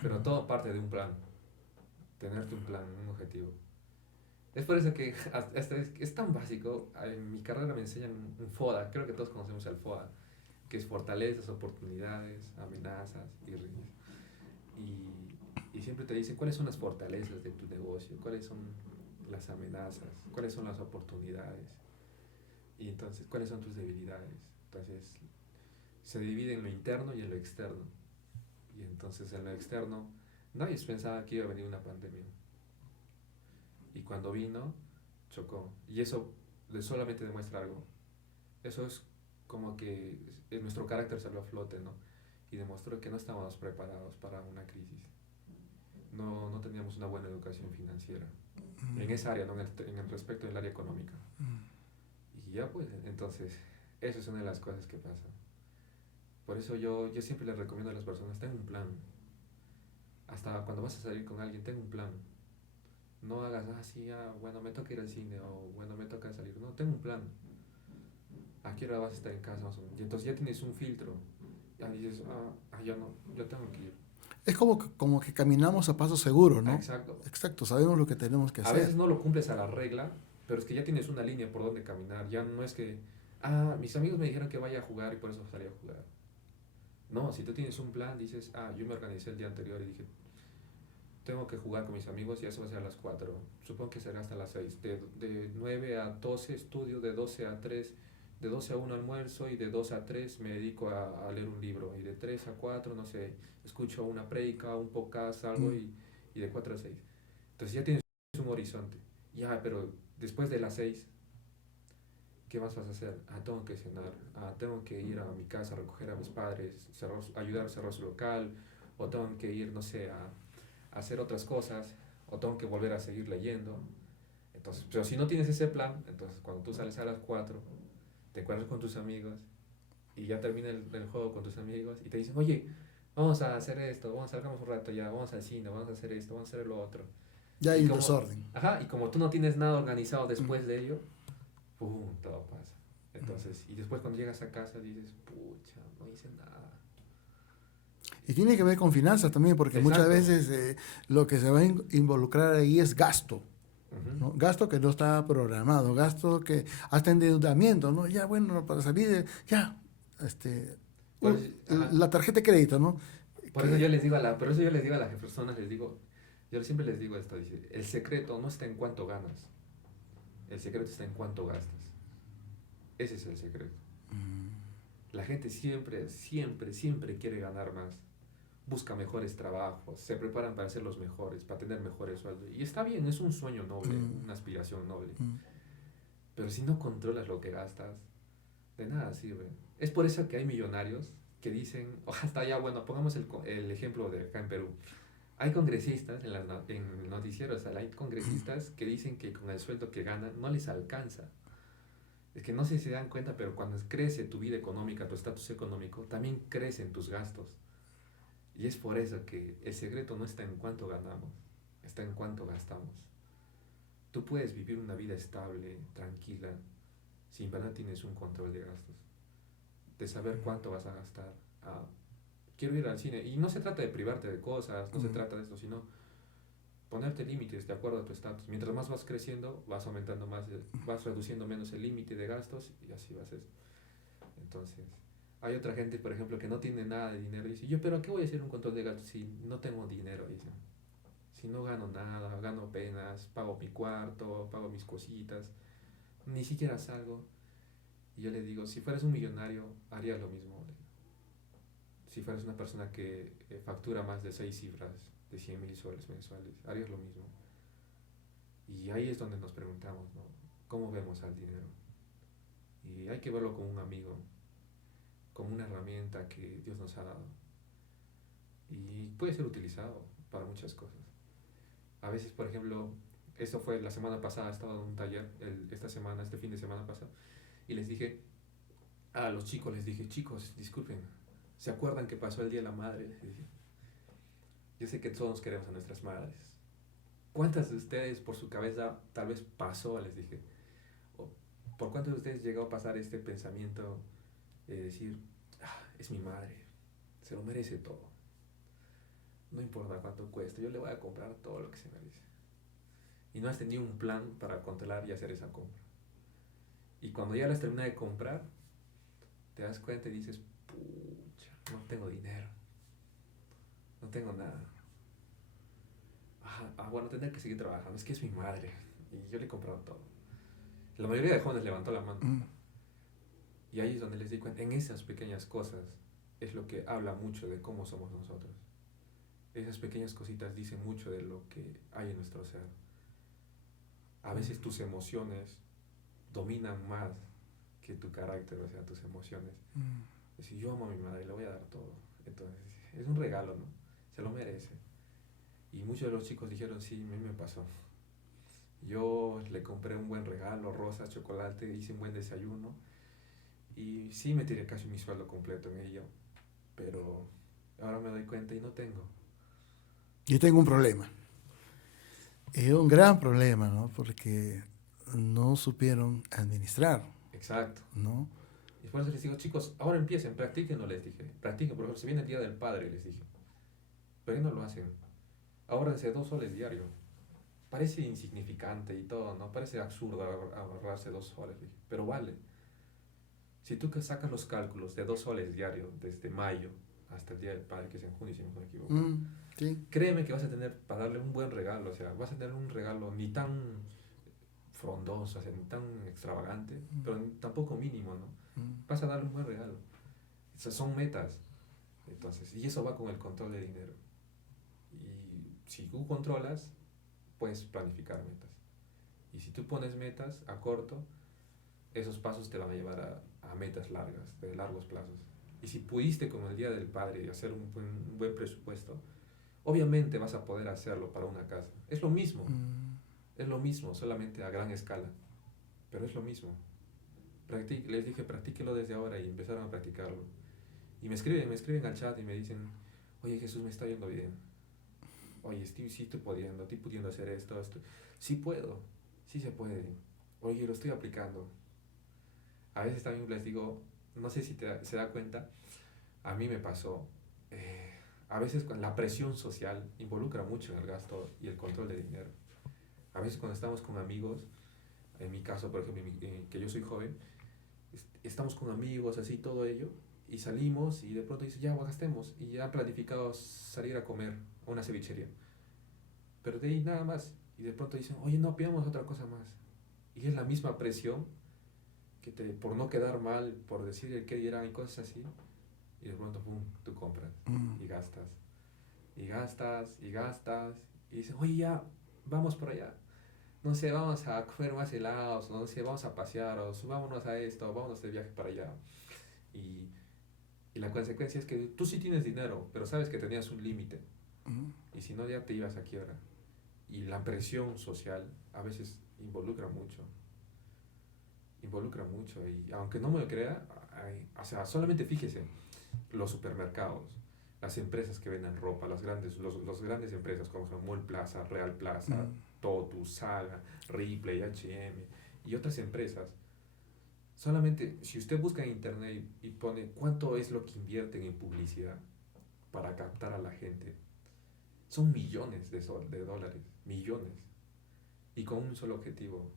pero todo parte de un plan. Tenerte un plan, un objetivo. Es por eso que es tan básico. En mi carrera me enseñan un FODA, creo que todos conocemos el FODA, que es fortalezas, oportunidades, amenazas y riesgos. Y siempre te dicen cuáles son las fortalezas de tu negocio, cuáles son las amenazas, cuáles son las oportunidades, y entonces cuáles son tus debilidades. Entonces se divide en lo interno y en lo externo. Y entonces en lo externo, nadie pensaba que iba a venir una pandemia. Y cuando vino, chocó. Y eso solamente demuestra algo. Eso es como que nuestro carácter salió a flote, ¿no? Y demostró que no estábamos preparados para una crisis. No teníamos una buena educación financiera. En esa área, ¿no? En el respecto del área económica. Y ya pues, entonces, eso es una de las cosas que pasa. Por eso yo siempre les recomiendo a las personas, ten un plan. Hasta cuando vas a salir con alguien, ten un plan. No hagas, bueno, me toca ir al cine, o bueno, me toca salir. No, ten un plan. ¿A qué hora vas a estar en casa más o menos? Y entonces ya tienes un filtro. Ya dices, ya no, yo tengo que ir. Es como que caminamos a paso seguro, ¿no? Exacto. Exacto, sabemos lo que tenemos que A veces hacer. no lo cumples a la regla, pero es que ya tienes una línea por donde caminar. Ya no es que, mis amigos me dijeron que vaya a jugar y por eso salí a jugar. No, si tú tienes un plan, dices, yo me organicé el día anterior y dije, tengo que jugar con mis amigos y eso va a ser a las 4. Supongo que será hasta las 6. De 9 a 12 estudio, de 12 a 3, de 12 a 1 almuerzo y de 2 a 3 me dedico a leer un libro. Y de 3 a 4, no sé, escucho una prédica, un podcast, algo Mm. y de 4 a 6. Entonces ya tienes un horizonte. Ya, pero después de las 6, ¿qué más vas a hacer? Tengo que cenar. Tengo que ir a mi casa a recoger a mis padres, ayudar a cerrar su local. O tengo que ir, no sé, a hacer otras cosas. O tengo que volver a seguir leyendo. Entonces, pero si no tienes ese plan, entonces cuando tú sales a las 4, te encuentras con tus amigos y ya termina el juego con tus amigos y te dicen, oye, vamos a hacer esto, vamos a salgamos un rato ya, vamos al cine, vamos a hacer esto, vamos a hacer lo otro. Ya Y hay un como, desorden. y como tú no tienes nada organizado Mm. después de ello, ¡pum! Todo pasa. Mm. Entonces, y después cuando llegas a casa dices, pucha, no hice nada. Y tiene que ver con finanzas también, porque muchas Exacto. veces lo que se va a involucrar ahí es gasto, Ujú. ¿no? Gasto que no está programado, gasto que hasta endeudamiento, ¿no? Ya, bueno, para salir, ya, este, Por eso, la tarjeta de crédito, ¿no? por eso Que, yo les digo por eso yo les digo a las personas, yo siempre les digo esto, dice, el secreto no está en cuánto ganas, el secreto está en cuánto gastas. Ese es el secreto. La gente siempre, siempre, siempre quiere ganar más. Busca mejores trabajos, se preparan para ser los mejores, para tener mejores sueldos. Y está bien, es un sueño noble, mm, una aspiración noble. mm, Pero si no controlas lo que gastas, de nada sirve. Es por eso que hay millonarios que dicen, hasta ya, bueno, pongamos el ejemplo de acá en Perú. Hay congresistas en noticieros, hay congresistas que dicen que con el sueldo que ganan no les alcanza. Es que no sé si se dan cuenta, pero cuando crece tu vida económica, tu estatus económico, también crecen tus gastos. Y es por eso que el secreto no está en cuánto ganamos, está en cuánto gastamos. Tú puedes vivir una vida estable, tranquila, si en verdad tienes un control de gastos, de saber cuánto vas a gastar. Ah, quiero ir al cine. Y no se trata de privarte de cosas, no se mm. trata de esto, sino ponerte límites de acuerdo a tu estatus. Mientras más vas creciendo, vas aumentando más, vas reduciendo menos el límite de gastos y así vas a ser. Entonces, hay otra gente, por ejemplo, que no tiene nada de dinero y dice, yo, pero ¿a qué voy a hacer un control de gastos si no tengo dinero? Dice, si no gano nada, gano apenas, pago mi cuarto, pago mis cositas, ni siquiera salgo. Y yo le digo, si fueras un millonario, harías lo mismo. Si fueras una persona que factura más de 6 cifras, de 100.000 soles mensuales, harías lo mismo. Y ahí es donde nos preguntamos, ¿no? ¿Cómo vemos al dinero? Y hay que verlo como un amigo, como una herramienta que Dios nos ha dado. Y puede ser utilizado para muchas cosas. A veces, por ejemplo, esto fue la semana pasada, estaba en un taller, este fin de semana pasado, y les dije, a los chicos les dije, chicos, disculpen, ¿se acuerdan que pasó el Día de la Madre? Les dije, yo sé que todos queremos a nuestras madres. ¿Cuántas de ustedes por su cabeza tal vez pasó, les dije? ¿O por cuántos de ustedes llegó a pasar este pensamiento de decir, es mi madre, se lo merece todo? No importa cuánto cueste, yo le voy a comprar todo lo que se merece. Y no has tenido un plan para controlar y hacer esa compra. Y cuando ya las terminas de comprar, te das cuenta y dices, pucha, no tengo dinero, no tengo nada. Bueno, tendré que seguir trabajando, es que es mi madre. Y yo le he comprado todo. La mayoría de jóvenes levantó la mano. Mm. Y ahí es donde les di cuenta, en esas pequeñas cosas es lo que habla mucho de cómo somos nosotros. Esas pequeñas cositas dicen mucho de lo que hay en nuestro ser. A veces tus emociones dominan más que tu carácter, o sea, tus emociones. Es decir, yo amo a mi madre, le voy a dar todo. Entonces, es un regalo, ¿no? Se lo merece. Y muchos de los chicos dijeron, sí, a mí me pasó. Yo le compré un buen regalo, rosas, chocolate, hice un buen desayuno. Y sí me tiré casi mi sueldo completo en ello. Pero ahora me doy cuenta y no tengo. Yo tengo un problema. Es un gran problema, ¿no? Porque no supieron administrar, Exacto. ¿no? Y por eso les digo, chicos, ahora empiecen, practíquenlo, les dije. Practiquen, por ejemplo, si viene el Día del Padre, les dije. ¿Pero qué no lo hacen? Ahórrense 2 soles diario. Parece insignificante y todo, ¿no? Parece absurdo ahorrarse 2 soles, dije. Pero vale. Si tú que sacas los cálculos de 2 soles diario desde mayo hasta el Día del Padre, que es en junio, si no me equivoco, Sí. créeme que vas a tener para darle un buen regalo, o sea, vas a tener un regalo ni tan frondoso, o sea, ni tan extravagante, pero tampoco mínimo, ¿no? Vas a darle un buen regalo. O sea, son metas. Entonces, y eso va con el control de dinero. Y si tú controlas, puedes planificar metas. Y si tú pones metas a corto, esos pasos te van a llevar a metas largas, de largos plazos. Y si pudiste con el Día del Padre hacer un buen presupuesto, obviamente vas a poder hacerlo para una casa. Es lo mismo, solamente a gran escala, pero es lo mismo. Les dije, practíquelo desde ahora y empezaron a practicarlo. Y me escriben al chat y me dicen, oye Jesús, me está yendo bien. Oye, sí estoy pudiendo hacer esto. Sí puedo, sí se puede. Oye, lo estoy aplicando. A veces también les digo, no sé si se da cuenta, a mí me pasó, a veces la presión social involucra mucho en el gasto y el control de dinero. A veces cuando estamos con amigos, en mi caso, por ejemplo, que yo soy joven, estamos con amigos, así todo ello, y salimos y de pronto dices, ya gastemos, y ya han planificado salir a comer a una cevichería. Pero de ahí nada más, y de pronto dicen, oye, no, pidamos otra cosa más. Y es la misma presión por no quedar mal, por decir el que dirán y cosas así, y de pronto, pum, tú compras y gastas, y gastas, y gastas, y dicen, oye, ya, vamos por allá. No sé, vamos a comer más helados, no sé, vamos a pasear, o vámonos a esto, vámonos de viaje para allá. Y, y la consecuencia es que tú sí tienes dinero, pero sabes que tenías un límite. Y si no, ya te ibas a quiebra. Y la presión social a veces involucra mucho. Y aunque no me lo crea, o sea, solamente fíjese, los supermercados, las empresas que venden ropa, los grandes empresas como son Mall Plaza, Real Plaza, Totus, Saga, Ripley, H&M y otras empresas. Solamente si usted busca en internet y pone cuánto es lo que invierten en publicidad para captar a la gente, son millones de dólares, millones. Y con un solo objetivo,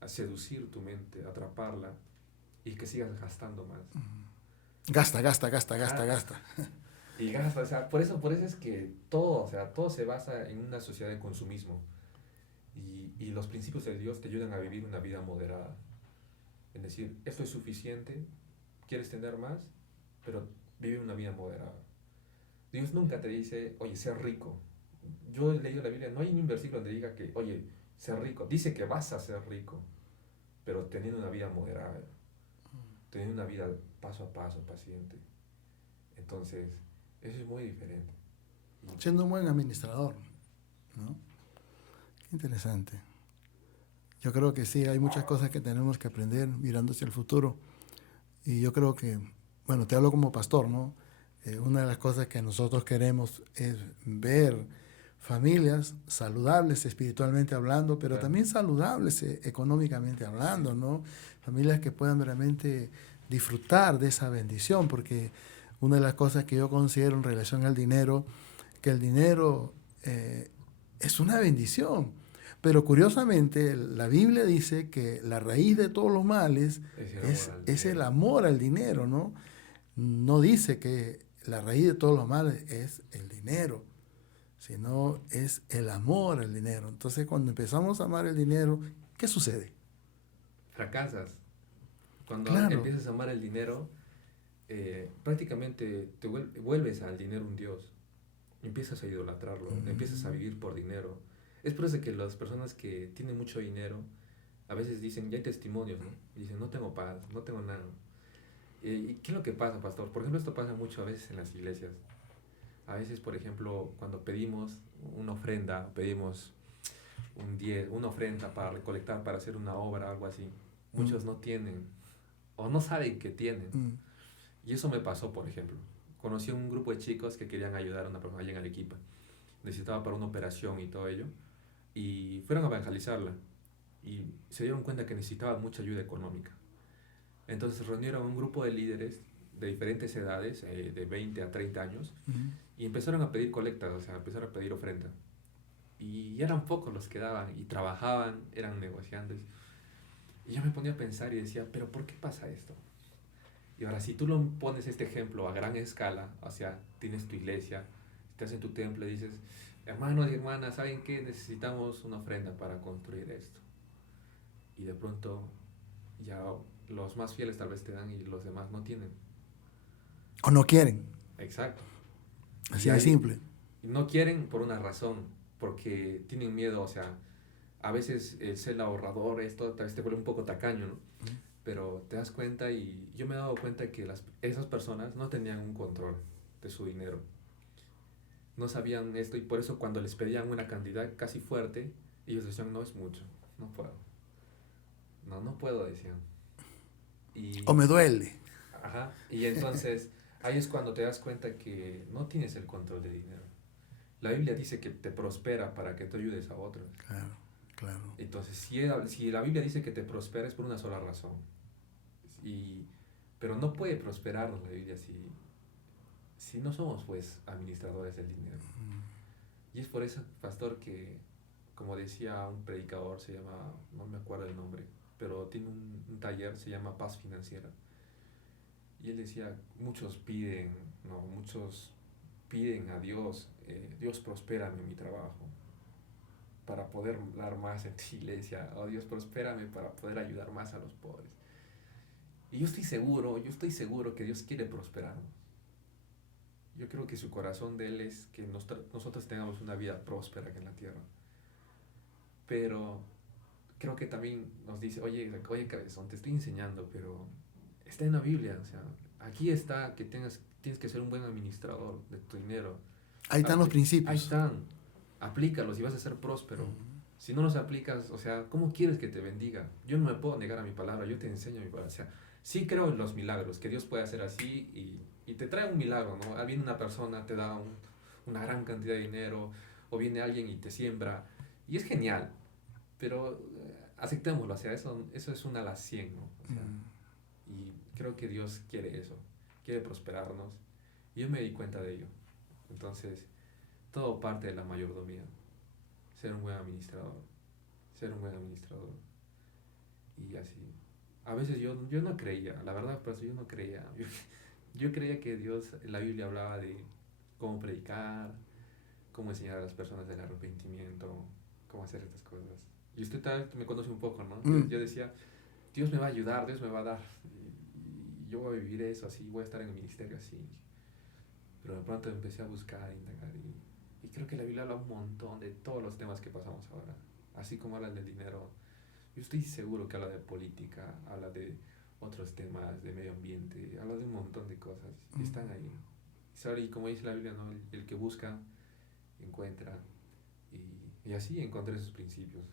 a seducir tu mente, atraparla y que sigas gastando más. Gasta, gasta, gasta, gasta, gasta. Y gasta, o sea, por eso es que todo, o sea, todo se basa en una sociedad de consumismo. Y los principios de Dios te ayudan a vivir una vida moderada. Es decir, esto es suficiente, quieres tener más, pero vive una vida moderada. Dios nunca te dice, oye, sé rico. Yo he leído la Biblia, no hay ni un versículo donde diga que, oye, sé rico. Dice que vas a ser rico, pero teniendo una vida moderada, teniendo una vida paso a paso, paciente. Entonces, eso es muy diferente. Siendo un buen administrador, ¿no? Qué interesante. Yo creo que sí, hay muchas cosas que tenemos que aprender mirando hacia el futuro. Y yo creo que, bueno, te hablo como pastor, ¿no? Una de las cosas que nosotros queremos es ver familias saludables espiritualmente hablando, pero Claro. también saludables económicamente hablando, ¿no? Familias que puedan realmente disfrutar de esa bendición, porque una de las cosas que yo considero en relación al dinero, que el dinero es una bendición. Pero curiosamente, la Biblia dice que la raíz de todos los males es el amor al dinero, ¿no? No dice que la raíz de todos los males es el dinero, sino es el amor al dinero. Entonces, cuando empezamos a amar el dinero, ¿qué sucede? Fracasas. Cuando Claro. empiezas a amar el dinero, prácticamente te vuelves al dinero un dios. Empiezas a idolatrarlo, empiezas a vivir por dinero. Es por eso que las personas que tienen mucho dinero a veces dicen, ya hay testimonios, ¿no? Dicen, no tengo paz, no tengo nada. ¿Y qué es lo que pasa, pastor? Por ejemplo, esto pasa mucho a veces en las iglesias. A veces, por ejemplo, cuando pedimos una ofrenda, pedimos una ofrenda para recolectar, para hacer una obra, algo así, muchos no tienen o no saben que tienen. Y eso me pasó, por ejemplo. Conocí a un grupo de chicos que querían ayudar a una persona allá en Arequipa. Necesitaba para una operación y todo ello. Y fueron a evangelizarla. Y se dieron cuenta que necesitaba mucha ayuda económica. Entonces reunieron un grupo de líderes de diferentes edades, de 20 a 30 años, y empezaron a pedir colectas, o sea, empezaron a pedir ofrenda. Y eran pocos los que daban, y trabajaban, eran negociantes. Y yo me ponía a pensar y decía, pero ¿por qué pasa esto? Y ahora, si tú lo pones este ejemplo a gran escala, o sea, tienes tu iglesia, estás en tu templo y dices, hermanos y hermanas, ¿saben qué? Necesitamos una ofrenda para construir esto. Y de pronto ya los más fieles tal vez te dan y los demás no tienen. O no quieren. Exacto. Así Y de ahí simple. no quieren por una razón, porque tienen miedo, o sea, a veces el ser ahorrador, esto tal vez te vuelve un poco tacaño, ¿no? Pero te das cuenta y yo me he dado cuenta que esas personas no tenían un control de su dinero. No sabían esto y por eso cuando les pedían una cantidad casi fuerte, ellos decían, no es mucho, no puedo. No puedo, decían. O Y, me duele. ajá, y entonces ahí es cuando te das cuenta que no tienes el control de dinero. La Biblia dice que te prospera para que tú ayudes a otros. Claro, claro. Entonces, si la Biblia dice que te prospera es por una sola razón. Y, pero no puede prosperarnos la Biblia si no somos pues administradores del dinero. Y es por eso, pastor, que como decía un predicador, se llama, no me acuerdo el nombre, pero tiene un taller, se llama Paz Financiera. Y él decía, muchos piden a Dios, Dios prospérame en mi trabajo para poder dar más en tu iglesia, oh Dios prospérame para poder ayudar más a los pobres. Y yo estoy seguro que Dios quiere prosperarnos. Yo creo que su corazón de Él es que nosotros tengamos una vida próspera aquí en la tierra. Pero creo que también nos dice, oye cabezón, te estoy enseñando, pero está en la Biblia, o sea, aquí está que tienes que ser un buen administrador de tu dinero. Ahí están los principios. Ahí están, aplícalos y vas a ser próspero. Si no los aplicas, o sea, ¿cómo quieres que te bendiga? Yo no me puedo negar a mi palabra, yo te enseño mi palabra. O sea, sí creo en los milagros, que Dios puede hacer así y te trae un milagro, ¿no? Viene una persona, te da una gran cantidad de dinero, o viene alguien y te siembra, y es genial, pero aceptémoslo, o sea, eso es una a las 100, ¿no? O sea, y creo que Dios quiere eso, quiere prosperarnos, y yo me di cuenta de ello. Entonces, todo parte de la mayordomía, ser un buen administrador, y así. A veces yo no creía, la verdad, pero yo no creía. Yo creía que Dios, en la Biblia hablaba de cómo predicar, cómo enseñar a las personas del arrepentimiento, cómo hacer estas cosas. Y usted tal vez me conoce un poco, ¿no? Yo decía, Dios me va a ayudar, Dios me va a dar. Y yo voy a vivir eso así, voy a estar en el ministerio así. Pero de pronto empecé a buscar, indagar. Y creo que la Biblia habla un montón de todos los temas que pasamos ahora. Así como habla del dinero. Yo estoy seguro que habla de política, habla de otros temas, de medio ambiente, habla de un montón de cosas. Y están ahí. Y como dice la Biblia, ¿no? El que busca, encuentra. Y así encontré esos principios.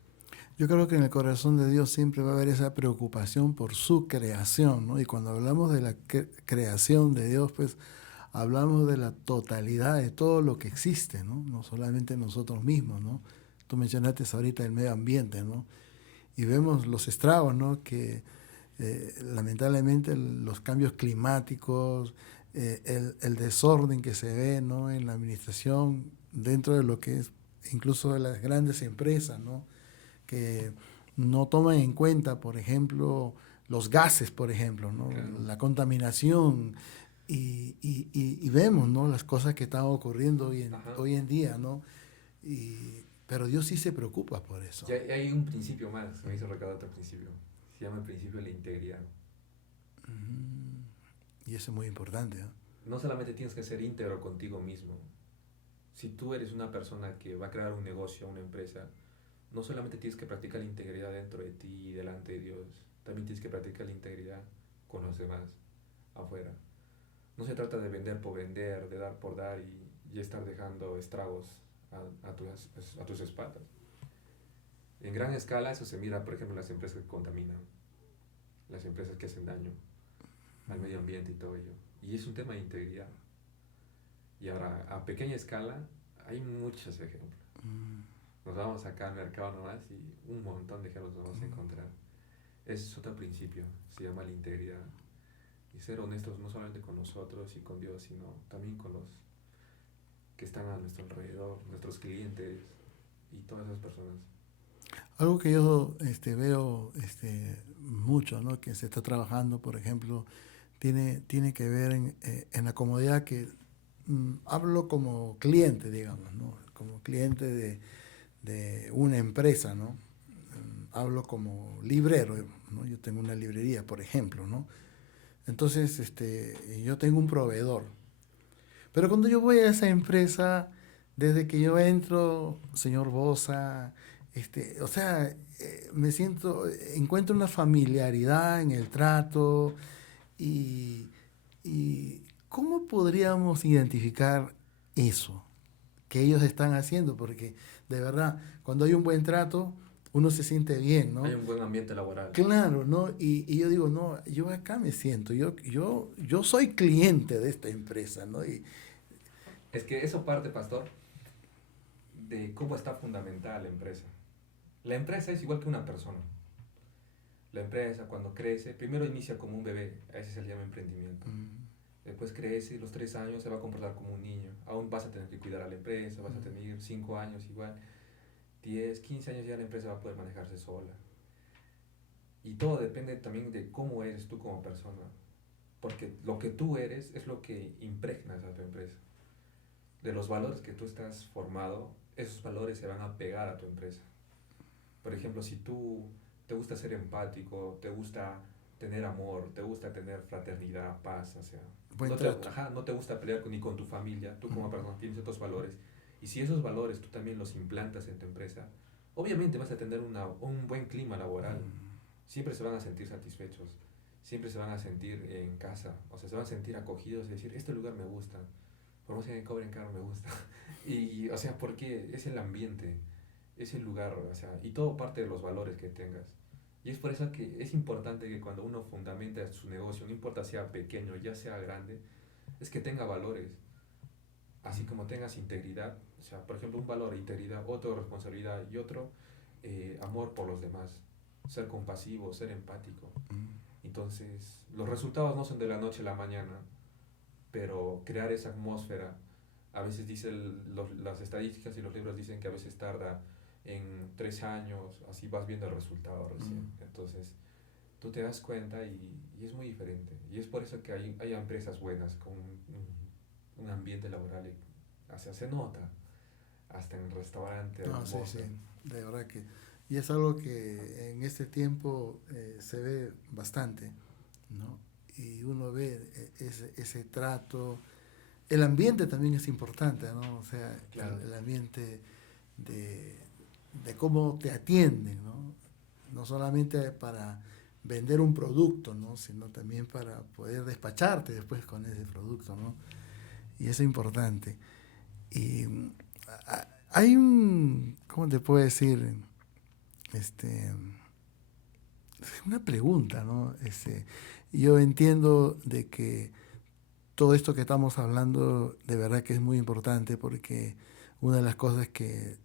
Yo creo que en el corazón de Dios siempre va a haber esa preocupación por su creación, ¿no? Y cuando hablamos de la creación de Dios, pues hablamos de la totalidad de todo lo que existe, ¿no? No solamente nosotros mismos, ¿no? Tú mencionaste ahorita el medio ambiente, ¿no? Y vemos los estragos, ¿no? Que lamentablemente los cambios climáticos, el desorden que se ve, ¿no? En la administración, dentro de lo que es incluso de las grandes empresas, ¿no? Que no toman en cuenta, por ejemplo, los gases, por ejemplo, ¿no? Claro. La contaminación, y vemos, ¿no? Las cosas que están ocurriendo hoy en día, ¿no? Pero Dios sí se preocupa por eso. Y hay un principio más, me hizo recordar otro principio. Se llama el principio de la integridad. Y eso es muy importante, ¿no? No solamente tienes que ser íntegro contigo mismo. Si tú eres una persona que va a crear un negocio, una empresa, no solamente tienes que practicar la integridad dentro de ti y delante de Dios, también tienes que practicar la integridad con los demás, afuera. No se trata de vender por vender, de dar por dar y estar dejando estragos a tus espaldas. En gran escala eso se mira, por ejemplo, en las empresas que contaminan, las empresas que hacen daño al medio ambiente y todo ello. Y es un tema de integridad. Y ahora, a pequeña escala, hay muchos ejemplos. Nos vamos acá al mercado nomás y un montón de ejemplos nos vamos a encontrar. Es otro principio, se llama la integridad. Y ser honestos no solamente con nosotros y con Dios, sino también con los que están a nuestro alrededor, nuestros clientes y todas esas personas. Algo que yo veo mucho, ¿no? Que se está trabajando, por ejemplo, tiene que ver en la comodidad que hablo como cliente, digamos, ¿no? Como cliente de una empresa, ¿no? Hablo como librero, ¿no? Yo tengo una librería, por ejemplo, ¿no? Entonces, yo tengo un proveedor. Pero cuando yo voy a esa empresa, desde que yo entro, señor Bosa, o sea, me siento, encuentro una familiaridad en el trato y, y ¿cómo podríamos identificar eso que ellos están haciendo? Porque de verdad, cuando hay un buen trato, uno se siente bien, Hay ¿no? un buen ambiente laboral. Claro, ¿no? Y yo digo, no, yo acá me siento, yo soy cliente de esta empresa, ¿no? Es que eso parte, pastor, de cómo está fundamentada la empresa. La empresa es igual que una persona. La empresa cuando crece, primero inicia como un bebé, a ese se le llama emprendimiento. Después crece, los 3 años se va a comportar como un niño. Aún vas a tener que cuidar a la empresa, vas a tener 5 años igual. 10, 15 años ya la empresa va a poder manejarse sola. Y todo depende también de cómo eres tú como persona. Porque lo que tú eres es lo que impregnas a tu empresa. De los valores que tú estás formado, esos valores se van a pegar a tu empresa. Por ejemplo, si tú te gusta ser empático, te gusta tener amor, te gusta tener fraternidad, paz, o sea, Buen trato. no te gusta pelear ni con tu familia, tú como persona tienes estos valores, y si esos valores tú también los implantas en tu empresa, obviamente vas a tener un buen clima laboral, siempre se van a sentir satisfechos, siempre se van a sentir en casa, o sea, se van a sentir acogidos y decir, este lugar me gusta, por más que me cobren caro me gusta, y, o sea, porque es el ambiente, es el lugar, o sea, y todo parte de los valores que tengas. Y es por eso que es importante que cuando uno fundamenta su negocio, no importa sea pequeño, ya sea grande, es que tenga valores. Así como tengas integridad, o sea, por ejemplo, un valor, integridad, otro, responsabilidad y otro, amor por los demás, ser compasivo, ser empático. Entonces, los resultados no son de la noche a la mañana, pero crear esa atmósfera, a veces las estadísticas y los libros dicen que a veces tarda en 3 años, así vas viendo el resultado recién. Entonces, tú te das cuenta y es muy diferente. Y es por eso que hay empresas buenas con un ambiente laboral, o sea, se nota, hasta en el restaurante, No, sí, sí, atmósfera. de verdad que... Y es algo que en este tiempo se ve bastante, ¿no? Y uno ve ese trato. El ambiente también es importante, ¿no? O sea, Claro. el ambiente de, de cómo te atienden, ¿no? No solamente para vender un producto, ¿no? Sino también para poder despacharte después con ese producto, ¿no? Y eso es importante. Y hay ¿cómo te puedo decir? Este, una pregunta, ¿no? Yo entiendo de que todo esto que estamos hablando de verdad que es muy importante porque una de las cosas que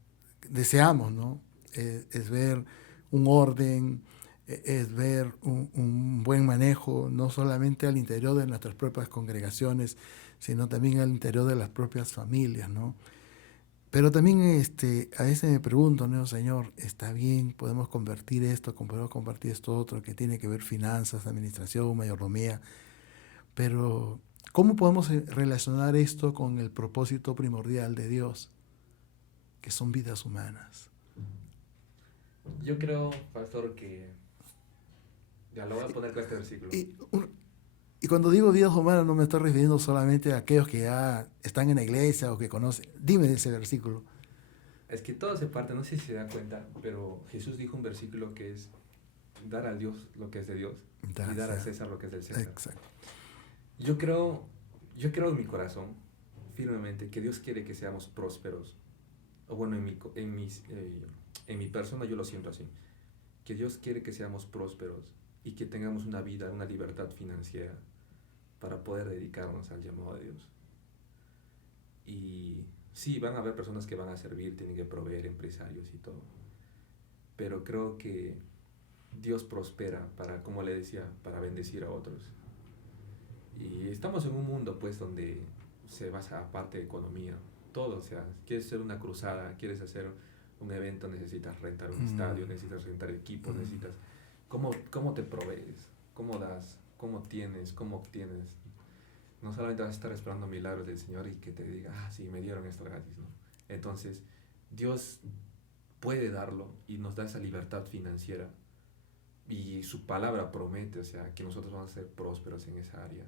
deseamos, ¿no? Es ver un orden, es ver un buen manejo, no solamente al interior de nuestras propias congregaciones, sino también al interior de las propias familias, ¿no? Pero también a veces me pregunto, ¿no? Señor, está bien, podemos convertir esto, podemos convertir esto otro, que tiene que ver finanzas, administración, mayordomía, pero ¿cómo podemos relacionar esto con el propósito primordial de Dios, que son vidas humanas? Yo creo, pastor, que ya lo voy a poner con este versículo. Y, y cuando digo vidas humanas no me estoy refiriendo solamente a aquellos que ya están en la iglesia o que conocen. Dime ese versículo. Es que todo se parte, no sé si se da cuenta, pero Jesús dijo un versículo que es dar a Dios lo que es de Dios y Da, dar a sea, César lo que es del César. exacto. Yo creo, yo creo en mi corazón firmemente que Dios quiere que seamos prósperos. O bueno, en mi persona yo lo siento así. Que Dios quiere que seamos prósperos y que tengamos una vida, una libertad financiera para poder dedicarnos al llamado de Dios. Y sí, van a haber personas que van a servir, tienen que proveer, empresarios y todo. Pero creo que Dios prospera para, como le decía, para bendecir a otros. Y estamos en un mundo pues donde se basa aparte de economía, todo, o sea, quieres hacer una cruzada, quieres hacer un evento, necesitas rentar un estadio, necesitas rentar equipos, necesitas... ¿Cómo te provees? ¿Cómo das? ¿Cómo tienes? ¿Cómo obtienes? No solamente vas a estar esperando milagros del Señor y que te diga, ah, sí, me dieron esto gratis, ¿no? Entonces, Dios puede darlo y nos da esa libertad financiera y su palabra promete, o sea, que nosotros vamos a ser prósperos en esa área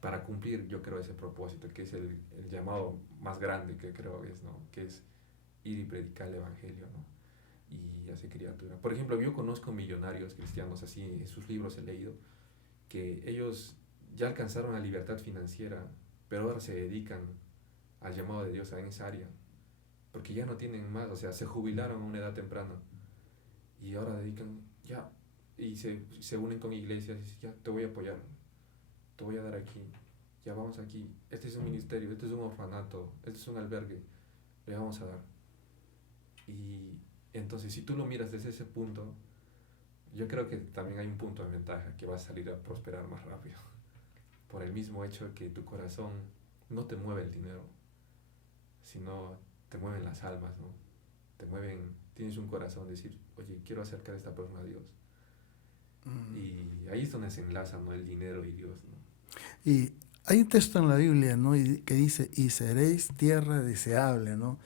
para cumplir, yo creo, ese propósito, que es el llamado más grande que creo es, ¿no? Que es ir y predicar el Evangelio, ¿no? Y hacer criatura. Por ejemplo, yo conozco millonarios cristianos, así en sus libros he leído, que ellos ya alcanzaron la libertad financiera, pero ahora se dedican al llamado de Dios en esa área, porque ya no tienen más, o sea, se jubilaron a una edad temprana y ahora dedican, ya, y se unen con iglesias y dicen, ya, te voy a apoyar, te voy a dar aquí, ya vamos aquí, este es un ministerio, este es un orfanato, este es un albergue, le vamos a dar. Y entonces, si tú lo miras desde ese punto, yo creo que también hay un punto de ventaja, que vas a salir a prosperar más rápido, por el mismo hecho de que tu corazón no te mueve el dinero, sino te mueven las almas, ¿no? Te mueven, tienes un corazón de decir, oye, quiero acercar a esta persona a Dios. Y ahí es donde se enlaza, ¿no? El dinero y Dios, ¿no? Y hay un texto en la Biblia, ¿no? Que dice, y seréis tierra deseable, ¿no?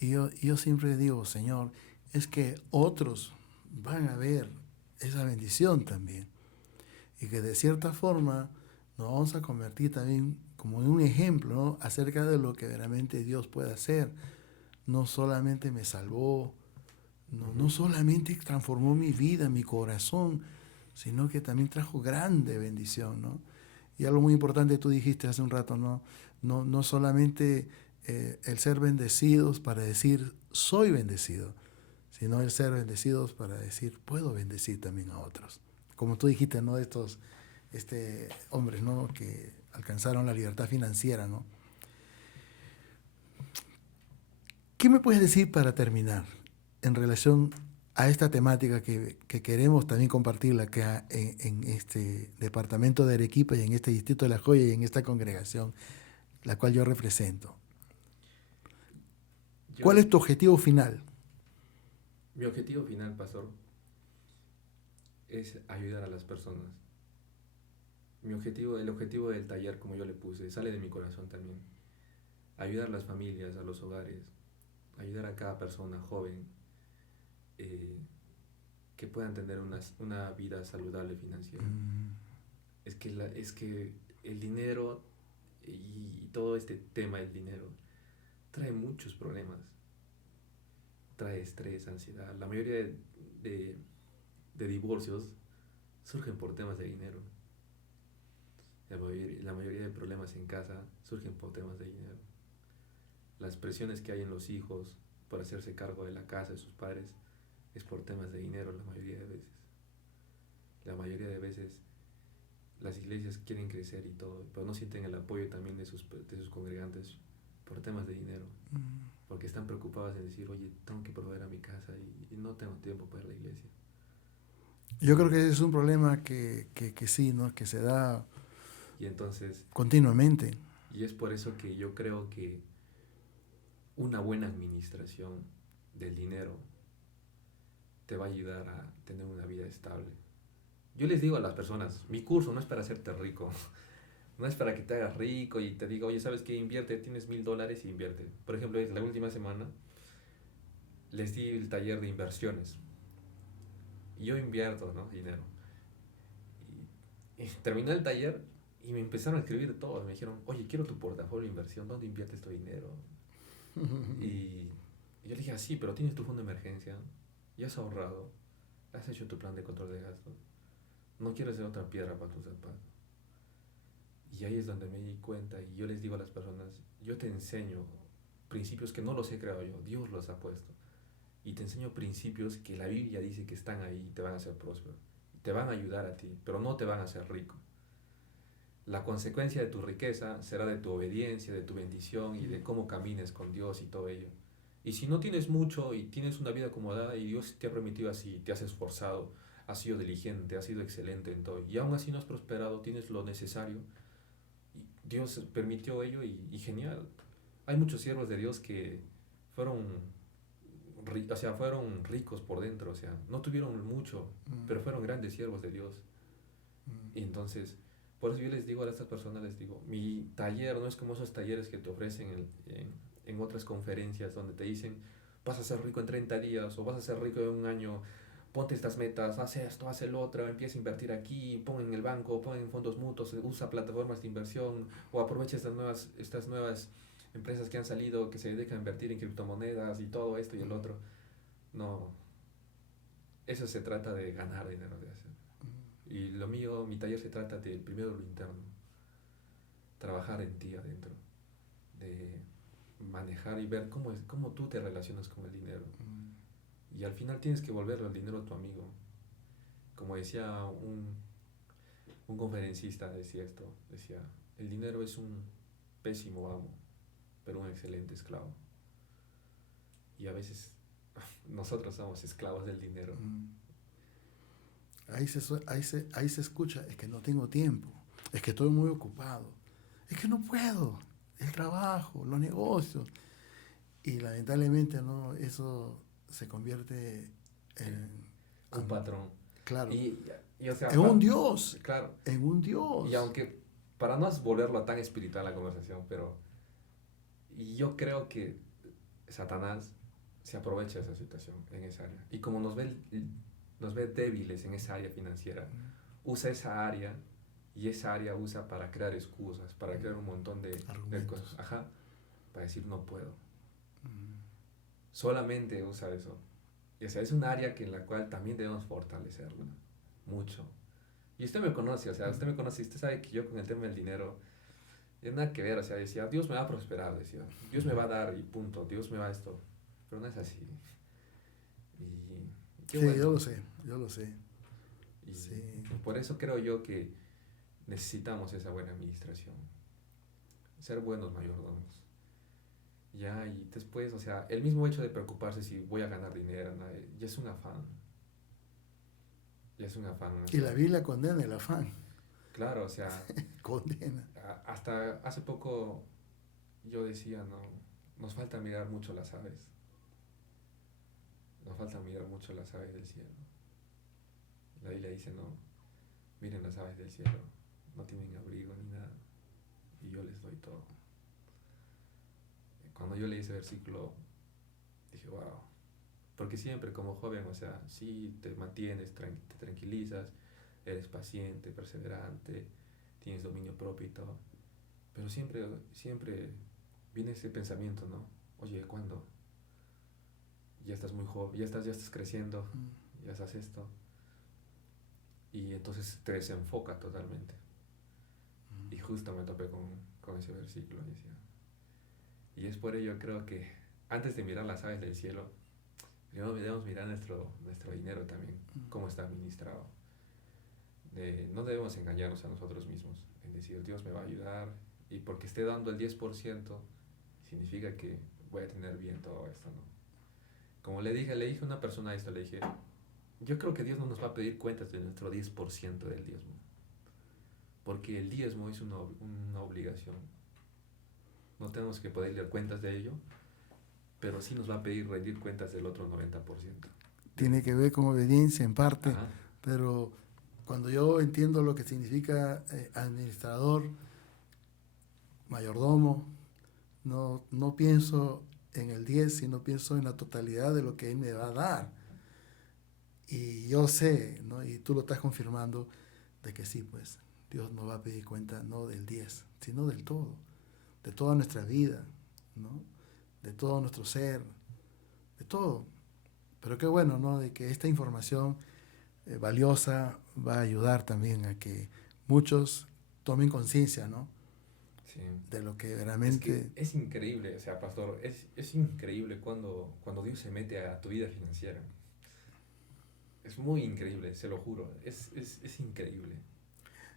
Y yo siempre digo, Señor, es que otros van a ver esa bendición también. Y que de cierta forma nos vamos a convertir también como en un ejemplo, ¿no? Acerca de lo que realmente Dios puede hacer. No solamente me salvó, no solamente transformó mi vida, mi corazón, sino que también trajo grande bendición, ¿no? Y algo muy importante tú dijiste hace un rato, ¿no? No solamente el ser bendecidos para decir soy bendecido, sino el ser bendecidos para decir puedo bendecir también a otros. Como tú dijiste, ¿no? Estos hombres, ¿no? Que alcanzaron la libertad financiera, ¿no? ¿Qué me puedes decir para terminar en relación a esta temática que queremos también compartirla acá en este departamento de Arequipa y en este distrito de La Joya y en esta congregación, la cual yo represento? Yo, ¿Cuál es tu objetivo final? mi objetivo final, pastor, es ayudar a las personas. El objetivo del taller, como yo le puse, sale de mi corazón también. Ayudar a las familias, a los hogares, ayudar a cada persona joven eh, que puedan tener una vida saludable financiera. Es que el dinero y todo este tema del dinero trae muchos problemas. Trae estrés, ansiedad. La mayoría de divorcios surgen por temas de dinero. La mayoría de problemas en casa surgen por temas de dinero. Las presiones que hay en los hijos por hacerse cargo de la casa de sus padres es por temas de dinero la mayoría de veces. La mayoría de veces las iglesias quieren crecer y todo, pero no sienten el apoyo también de sus congregantes por temas de dinero. Porque están preocupados en decir, oye, tengo que proveer a mi casa y no tengo tiempo para la iglesia. Yo creo que ese es un problema que sí, ¿no? Que se da Y entonces, continuamente. y es por eso que yo creo que una buena administración del dinero te va a ayudar a tener una vida estable. Yo les digo a las personas, mi curso no es para hacerte rico, no es para que te hagas rico y te diga, oye, ¿sabes qué? Invierte, tienes $1,000 y invierte. Por ejemplo, la última semana les di el taller de inversiones. Y yo invierto, ¿no? Dinero. Y terminó el taller y me empezaron a escribir todos. Me dijeron, oye, quiero tu portafolio de inversión, ¿dónde inviertes tu dinero? Y yo le dije, sí, pero tienes tu fondo de emergencia, ya has ahorrado, has hecho tu plan de control de gastos, no quieres ser otra piedra para tu zapato. Y ahí es donde me di cuenta y yo les digo a las personas, yo te enseño principios que no los he creado yo, Dios los ha puesto. Y te enseño principios que la Biblia dice que están ahí y te van a hacer próspero. Te van a ayudar a ti, pero no te van a hacer rico. La consecuencia de tu riqueza será de tu obediencia, de tu bendición y de cómo camines con Dios y todo ello. Y si no tienes mucho y tienes una vida acomodada y Dios te ha permitido así, te has esforzado, has sido diligente, has sido excelente en todo, y aún así no has prosperado, tienes lo necesario, y Dios permitió ello y genial. Hay muchos siervos de Dios que fueron, o sea, fueron ricos por dentro, o sea, no tuvieron mucho, pero fueron grandes siervos de Dios. Y entonces, por eso yo les digo a estas personas, les digo, mi taller no es como esos talleres que te ofrecen en otras conferencias donde te dicen, vas a ser rico en 30 días o vas a ser rico en un año, ponte estas metas, haz esto, haz el otro, empieza a invertir aquí, pon en el banco, pon en fondos mutuos, usa plataformas de inversión o aprovecha estas nuevas empresas que han salido que se dedican a invertir en criptomonedas y todo esto y el otro. No, eso se trata de ganar dinero, de hacer. Y lo mío, mi taller se trata de primero lo interno, trabajar en ti adentro, de manejar y ver cómo tú te relacionas con el dinero. Y al final tienes que volverlo el dinero a tu amigo. Como decía un conferencista, decía esto, decía, el dinero es un pésimo amo, pero un excelente esclavo. Y a veces nosotros somos esclavos del dinero. Ahí se escucha, es que no tengo tiempo, es que estoy muy ocupado, es que no puedo, el trabajo, los negocios. Y lamentablemente, ¿no? Eso se convierte en un patrón. Claro. O sea, en un Dios. Claro. En un Dios. Y aunque, para no volverlo tan espiritual la conversación, pero yo creo que Satanás se aprovecha de esa situación en esa área. Y como nos ve débiles en esa área financiera, usa esa área y esa área usa para crear excusas, para crear un montón de cosas. Ajá, para decir no puedo. Solamente usa eso. Y, o sea, es un área en la cual también debemos fortalecerla mucho. Y usted me conoce, o sea, usted me conoce, usted sabe que yo con el tema del dinero, no nada que ver, o sea, decía, Dios me va a prosperar, decía, Dios me va a dar y punto, Dios me va a esto. Pero no es así. Y sí, bueno. Yo lo sé. Y sí. Por eso creo yo que necesitamos esa buena administración, ser buenos mayordomos. Ya, y después, o sea, el mismo hecho de preocuparse si voy a ganar dinero, ¿no? Ya es un afán. Ya es un afán. Y la Biblia condena el afán. Claro, o sea. Condena. Hasta hace poco yo decía, no, nos falta mirar mucho las aves. Nos falta mirar mucho las aves del cielo. La Biblia dice, no, miren las aves del cielo, no tienen abrigo ni nada, y yo les doy todo. Cuando yo leí ese versículo, dije, wow, porque siempre como joven, o sea, sí te mantienes, te tranquilizas, eres paciente, perseverante, tienes dominio propio y todo, pero siempre viene ese pensamiento, ¿no? Oye, ¿cuándo? Ya estás muy joven, ya estás creciendo, ya estás esto, y entonces te desenfoca totalmente. Y justo me topé con ese versículo, decía. Y es por ello creo que antes de mirar las aves del cielo, primero debemos mirar nuestro dinero también, cómo está administrado. No debemos engañarnos a nosotros mismos, en decir, Dios me va a ayudar, y porque esté dando el 10%, significa que voy a tener bien todo esto, ¿no? Como le dije a una persona esto, le dije, yo creo que Dios no nos va a pedir cuentas de nuestro 10% del diezmo, porque el diezmo es una obligación. No tenemos que pedirle cuentas de ello, pero sí nos va a pedir rendir cuentas del otro 90%. Tiene que ver con obediencia en parte. Ajá. Pero cuando yo entiendo lo que significa administrador, mayordomo, no pienso en el 10, sino pienso en la totalidad de lo que Él me va a dar. Y yo sé, ¿no? Y tú lo estás confirmando, de que sí, pues, Dios nos va a pedir cuenta no del 10, sino del todo, de toda nuestra vida, ¿no? De todo nuestro ser, de todo. Pero qué bueno, ¿no? De que esta información valiosa va a ayudar también a que muchos tomen conciencia, ¿no? Sí. De lo que realmente... Es increíble, o sea, pastor, es increíble cuando Dios se mete a tu vida financiera. Es muy increíble, se lo juro, es increíble.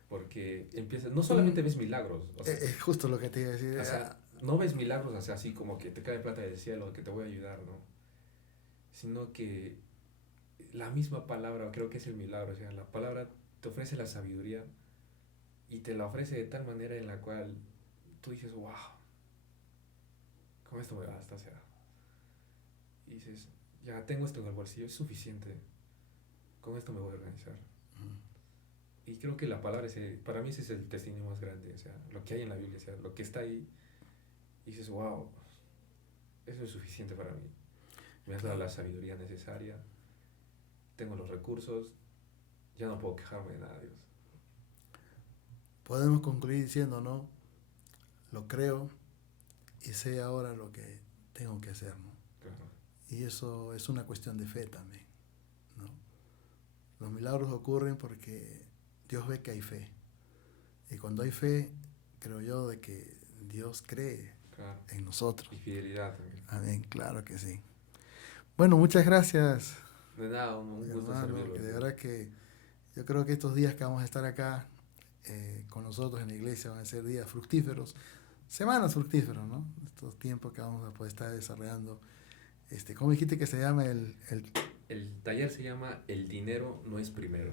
Porque empiezas, no solamente ves milagros. O sea, es justo lo que te iba a decir. O sea, no ves milagros, o sea, así como que te cae plata del cielo, que te voy a ayudar, ¿no? Sino que la misma palabra creo que es el milagro. O sea, la palabra te ofrece la sabiduría y te la ofrece de tal manera en la cual tú dices, wow, con esto me basta. O sea, y dices, ya tengo esto en el bolsillo, es suficiente, con esto me voy a organizar. Y creo que la palabra, para mí ese es el testimonio más grande, o sea, lo que hay en la Biblia, o sea, lo que está ahí, y dices, wow, eso es suficiente para mí. Me has dado la sabiduría necesaria, tengo los recursos, ya no puedo quejarme de nada, Dios. Podemos concluir diciendo, ¿no? Lo creo y sé ahora lo que tengo que hacer, ¿no? Claro. Y eso es una cuestión de fe también, ¿no? Los milagros ocurren porque Dios ve que hay fe. Y cuando hay fe, creo yo de que Dios cree Claro. en nosotros. Y fidelidad también. Amén, claro que sí. Bueno, muchas gracias. De nada, un gusto Hermano, servirlo. que de verdad que yo creo que estos días que vamos a estar acá con nosotros en la iglesia van a ser días fructíferos, semanas fructíferas, ¿no? Estos tiempos que vamos a poder estar desarrollando. ¿Cómo dijiste que se llama El taller se llama El dinero no es primero.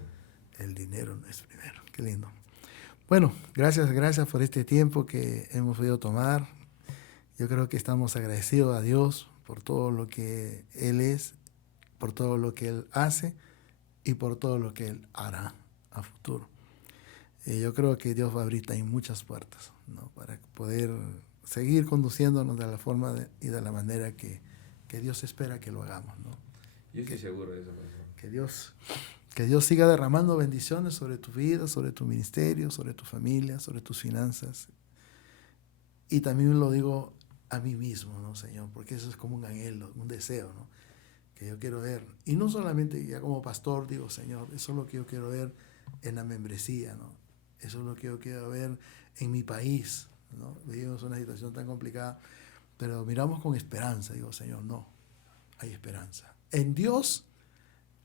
El dinero no es primero. Qué lindo. Bueno, gracias por este tiempo que hemos podido tomar. Yo creo que estamos agradecidos a Dios por todo lo que Él es, por todo lo que Él hace y por todo lo que Él hará a futuro. Yo creo que Dios va a abrir ahí muchas puertas, ¿no? Para poder seguir conduciéndonos de la forma y de la manera que Dios espera que lo hagamos, ¿no? Yo estoy seguro de eso, pastor. Que Dios siga derramando bendiciones sobre tu vida, sobre tu ministerio, sobre tu familia, sobre tus finanzas. Y también lo digo a mí mismo, ¿no, Señor? Porque eso es como un anhelo, un deseo, ¿no? Que yo quiero ver. Y no solamente ya como pastor digo, Señor, eso es lo que yo quiero ver en la membresía, ¿no? Eso es lo que yo quiero ver en mi país, ¿no? Vivimos una situación tan complicada, pero miramos con esperanza. Digo, Señor, no, hay esperanza. En Dios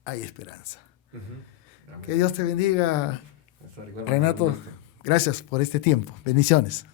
hay esperanza. Uh-huh. Que Dios te bendiga, Renato. Gracias por este tiempo. Bendiciones.